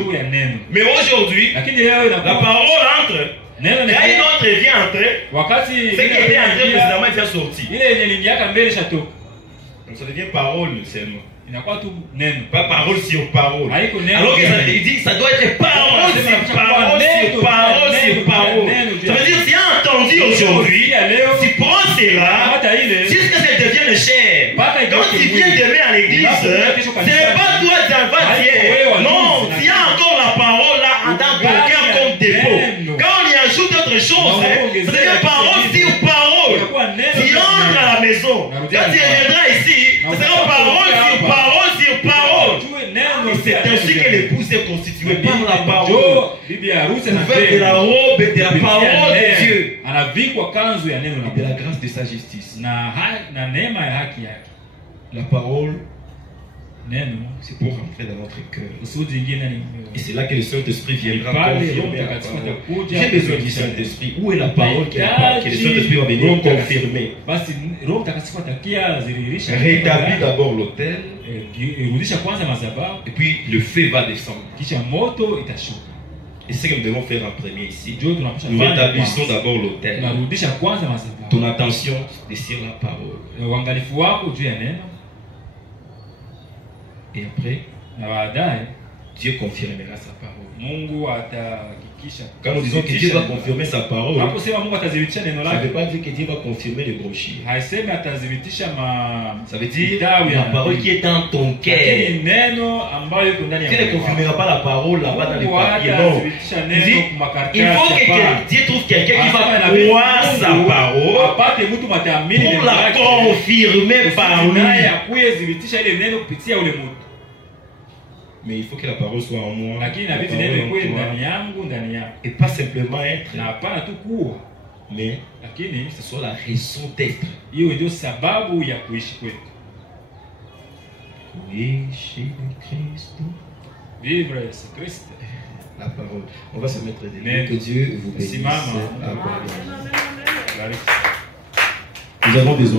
Mais aujourd'hui, la parole entre. Quand une autre vient entrer, ce qui était entré précédemment est déjà sorti. Donc ça devient parole seulement. Pas parole sur parole. Alors qu'il dit ça doit être parole sur parole sur parole sur parole. Ça veut dire si entendu aujourd'hui, tu prends cela, jusqu'à ce que devienne cher. Quand tu viens demain à l'église, ce n'est pas toi qui vas dire. Non, tu as encore la parole là dans ton cœur comme dépôt. Quand on y ajoute autre chose, c'est devient parole sur parole. Tu entres à la maison. Quand tu reviendras ici, ce sera parole sur parole sur parole. Et c'est ainsi que l'épouse est constituée par la parole. Vous faites de la robe et de la parole de Dieu. Et de la grâce de sa justice. La parole, c'est pour rentrer dans notre cœur. Et c'est là que le Saint-Esprit viendra confirmer la parole. J'ai besoin du Saint-Esprit. Où est la parole que le Saint-Esprit va venir confirmer? Rétablis d'abord l'autel. Et puis le feu va descendre. Et c'est ce que nous devons faire en premier ici. Nous rétablissons d'abord l'autel. Ton attention est sur la parole. Et après, Dieu confirmera sa parole. Mungu atahakikisha. Quand nous disons que Dieu va confirmer sa parole, Haposema Mungu atadhibitisha neno ça ne lake. veut pas dire que Dieu va confirmer les brochures. Haisemi atadhibitisha Ça veut dire vitabu la parole qui est dans ton cœur. Lakini neno ambayo iko ndani ya Dieu ne moyo wako. confirmera pas la parole là-bas dans les Mungu papiers. Non. atadhibitisha Il neno dit, kwa makaratasi. il faut que Dieu trouve quelqu'un qui va croire sa parole apate mtu mataamini pour neno la lake. confirmer par lui. Naye akuye dhibitisha ile neno kupitia ule mtu. Mais il faut que la parole soit en moi. Lakini La inabidi parole neno en ikuwe toi. ndani yangu, ndani yako. Et pas simplement être, Na hapana tu kuwa, mais lakini que ce soit la raison d'être. hiyo ndio sababu ya kuishi kwetu. Oui, chez Christ. Vivre Yesu Kristo. La parole. On va se mettre debout. Mais- Que Dieu vous bénisse. Simama. Amen. Bariki. Nous avons besoin.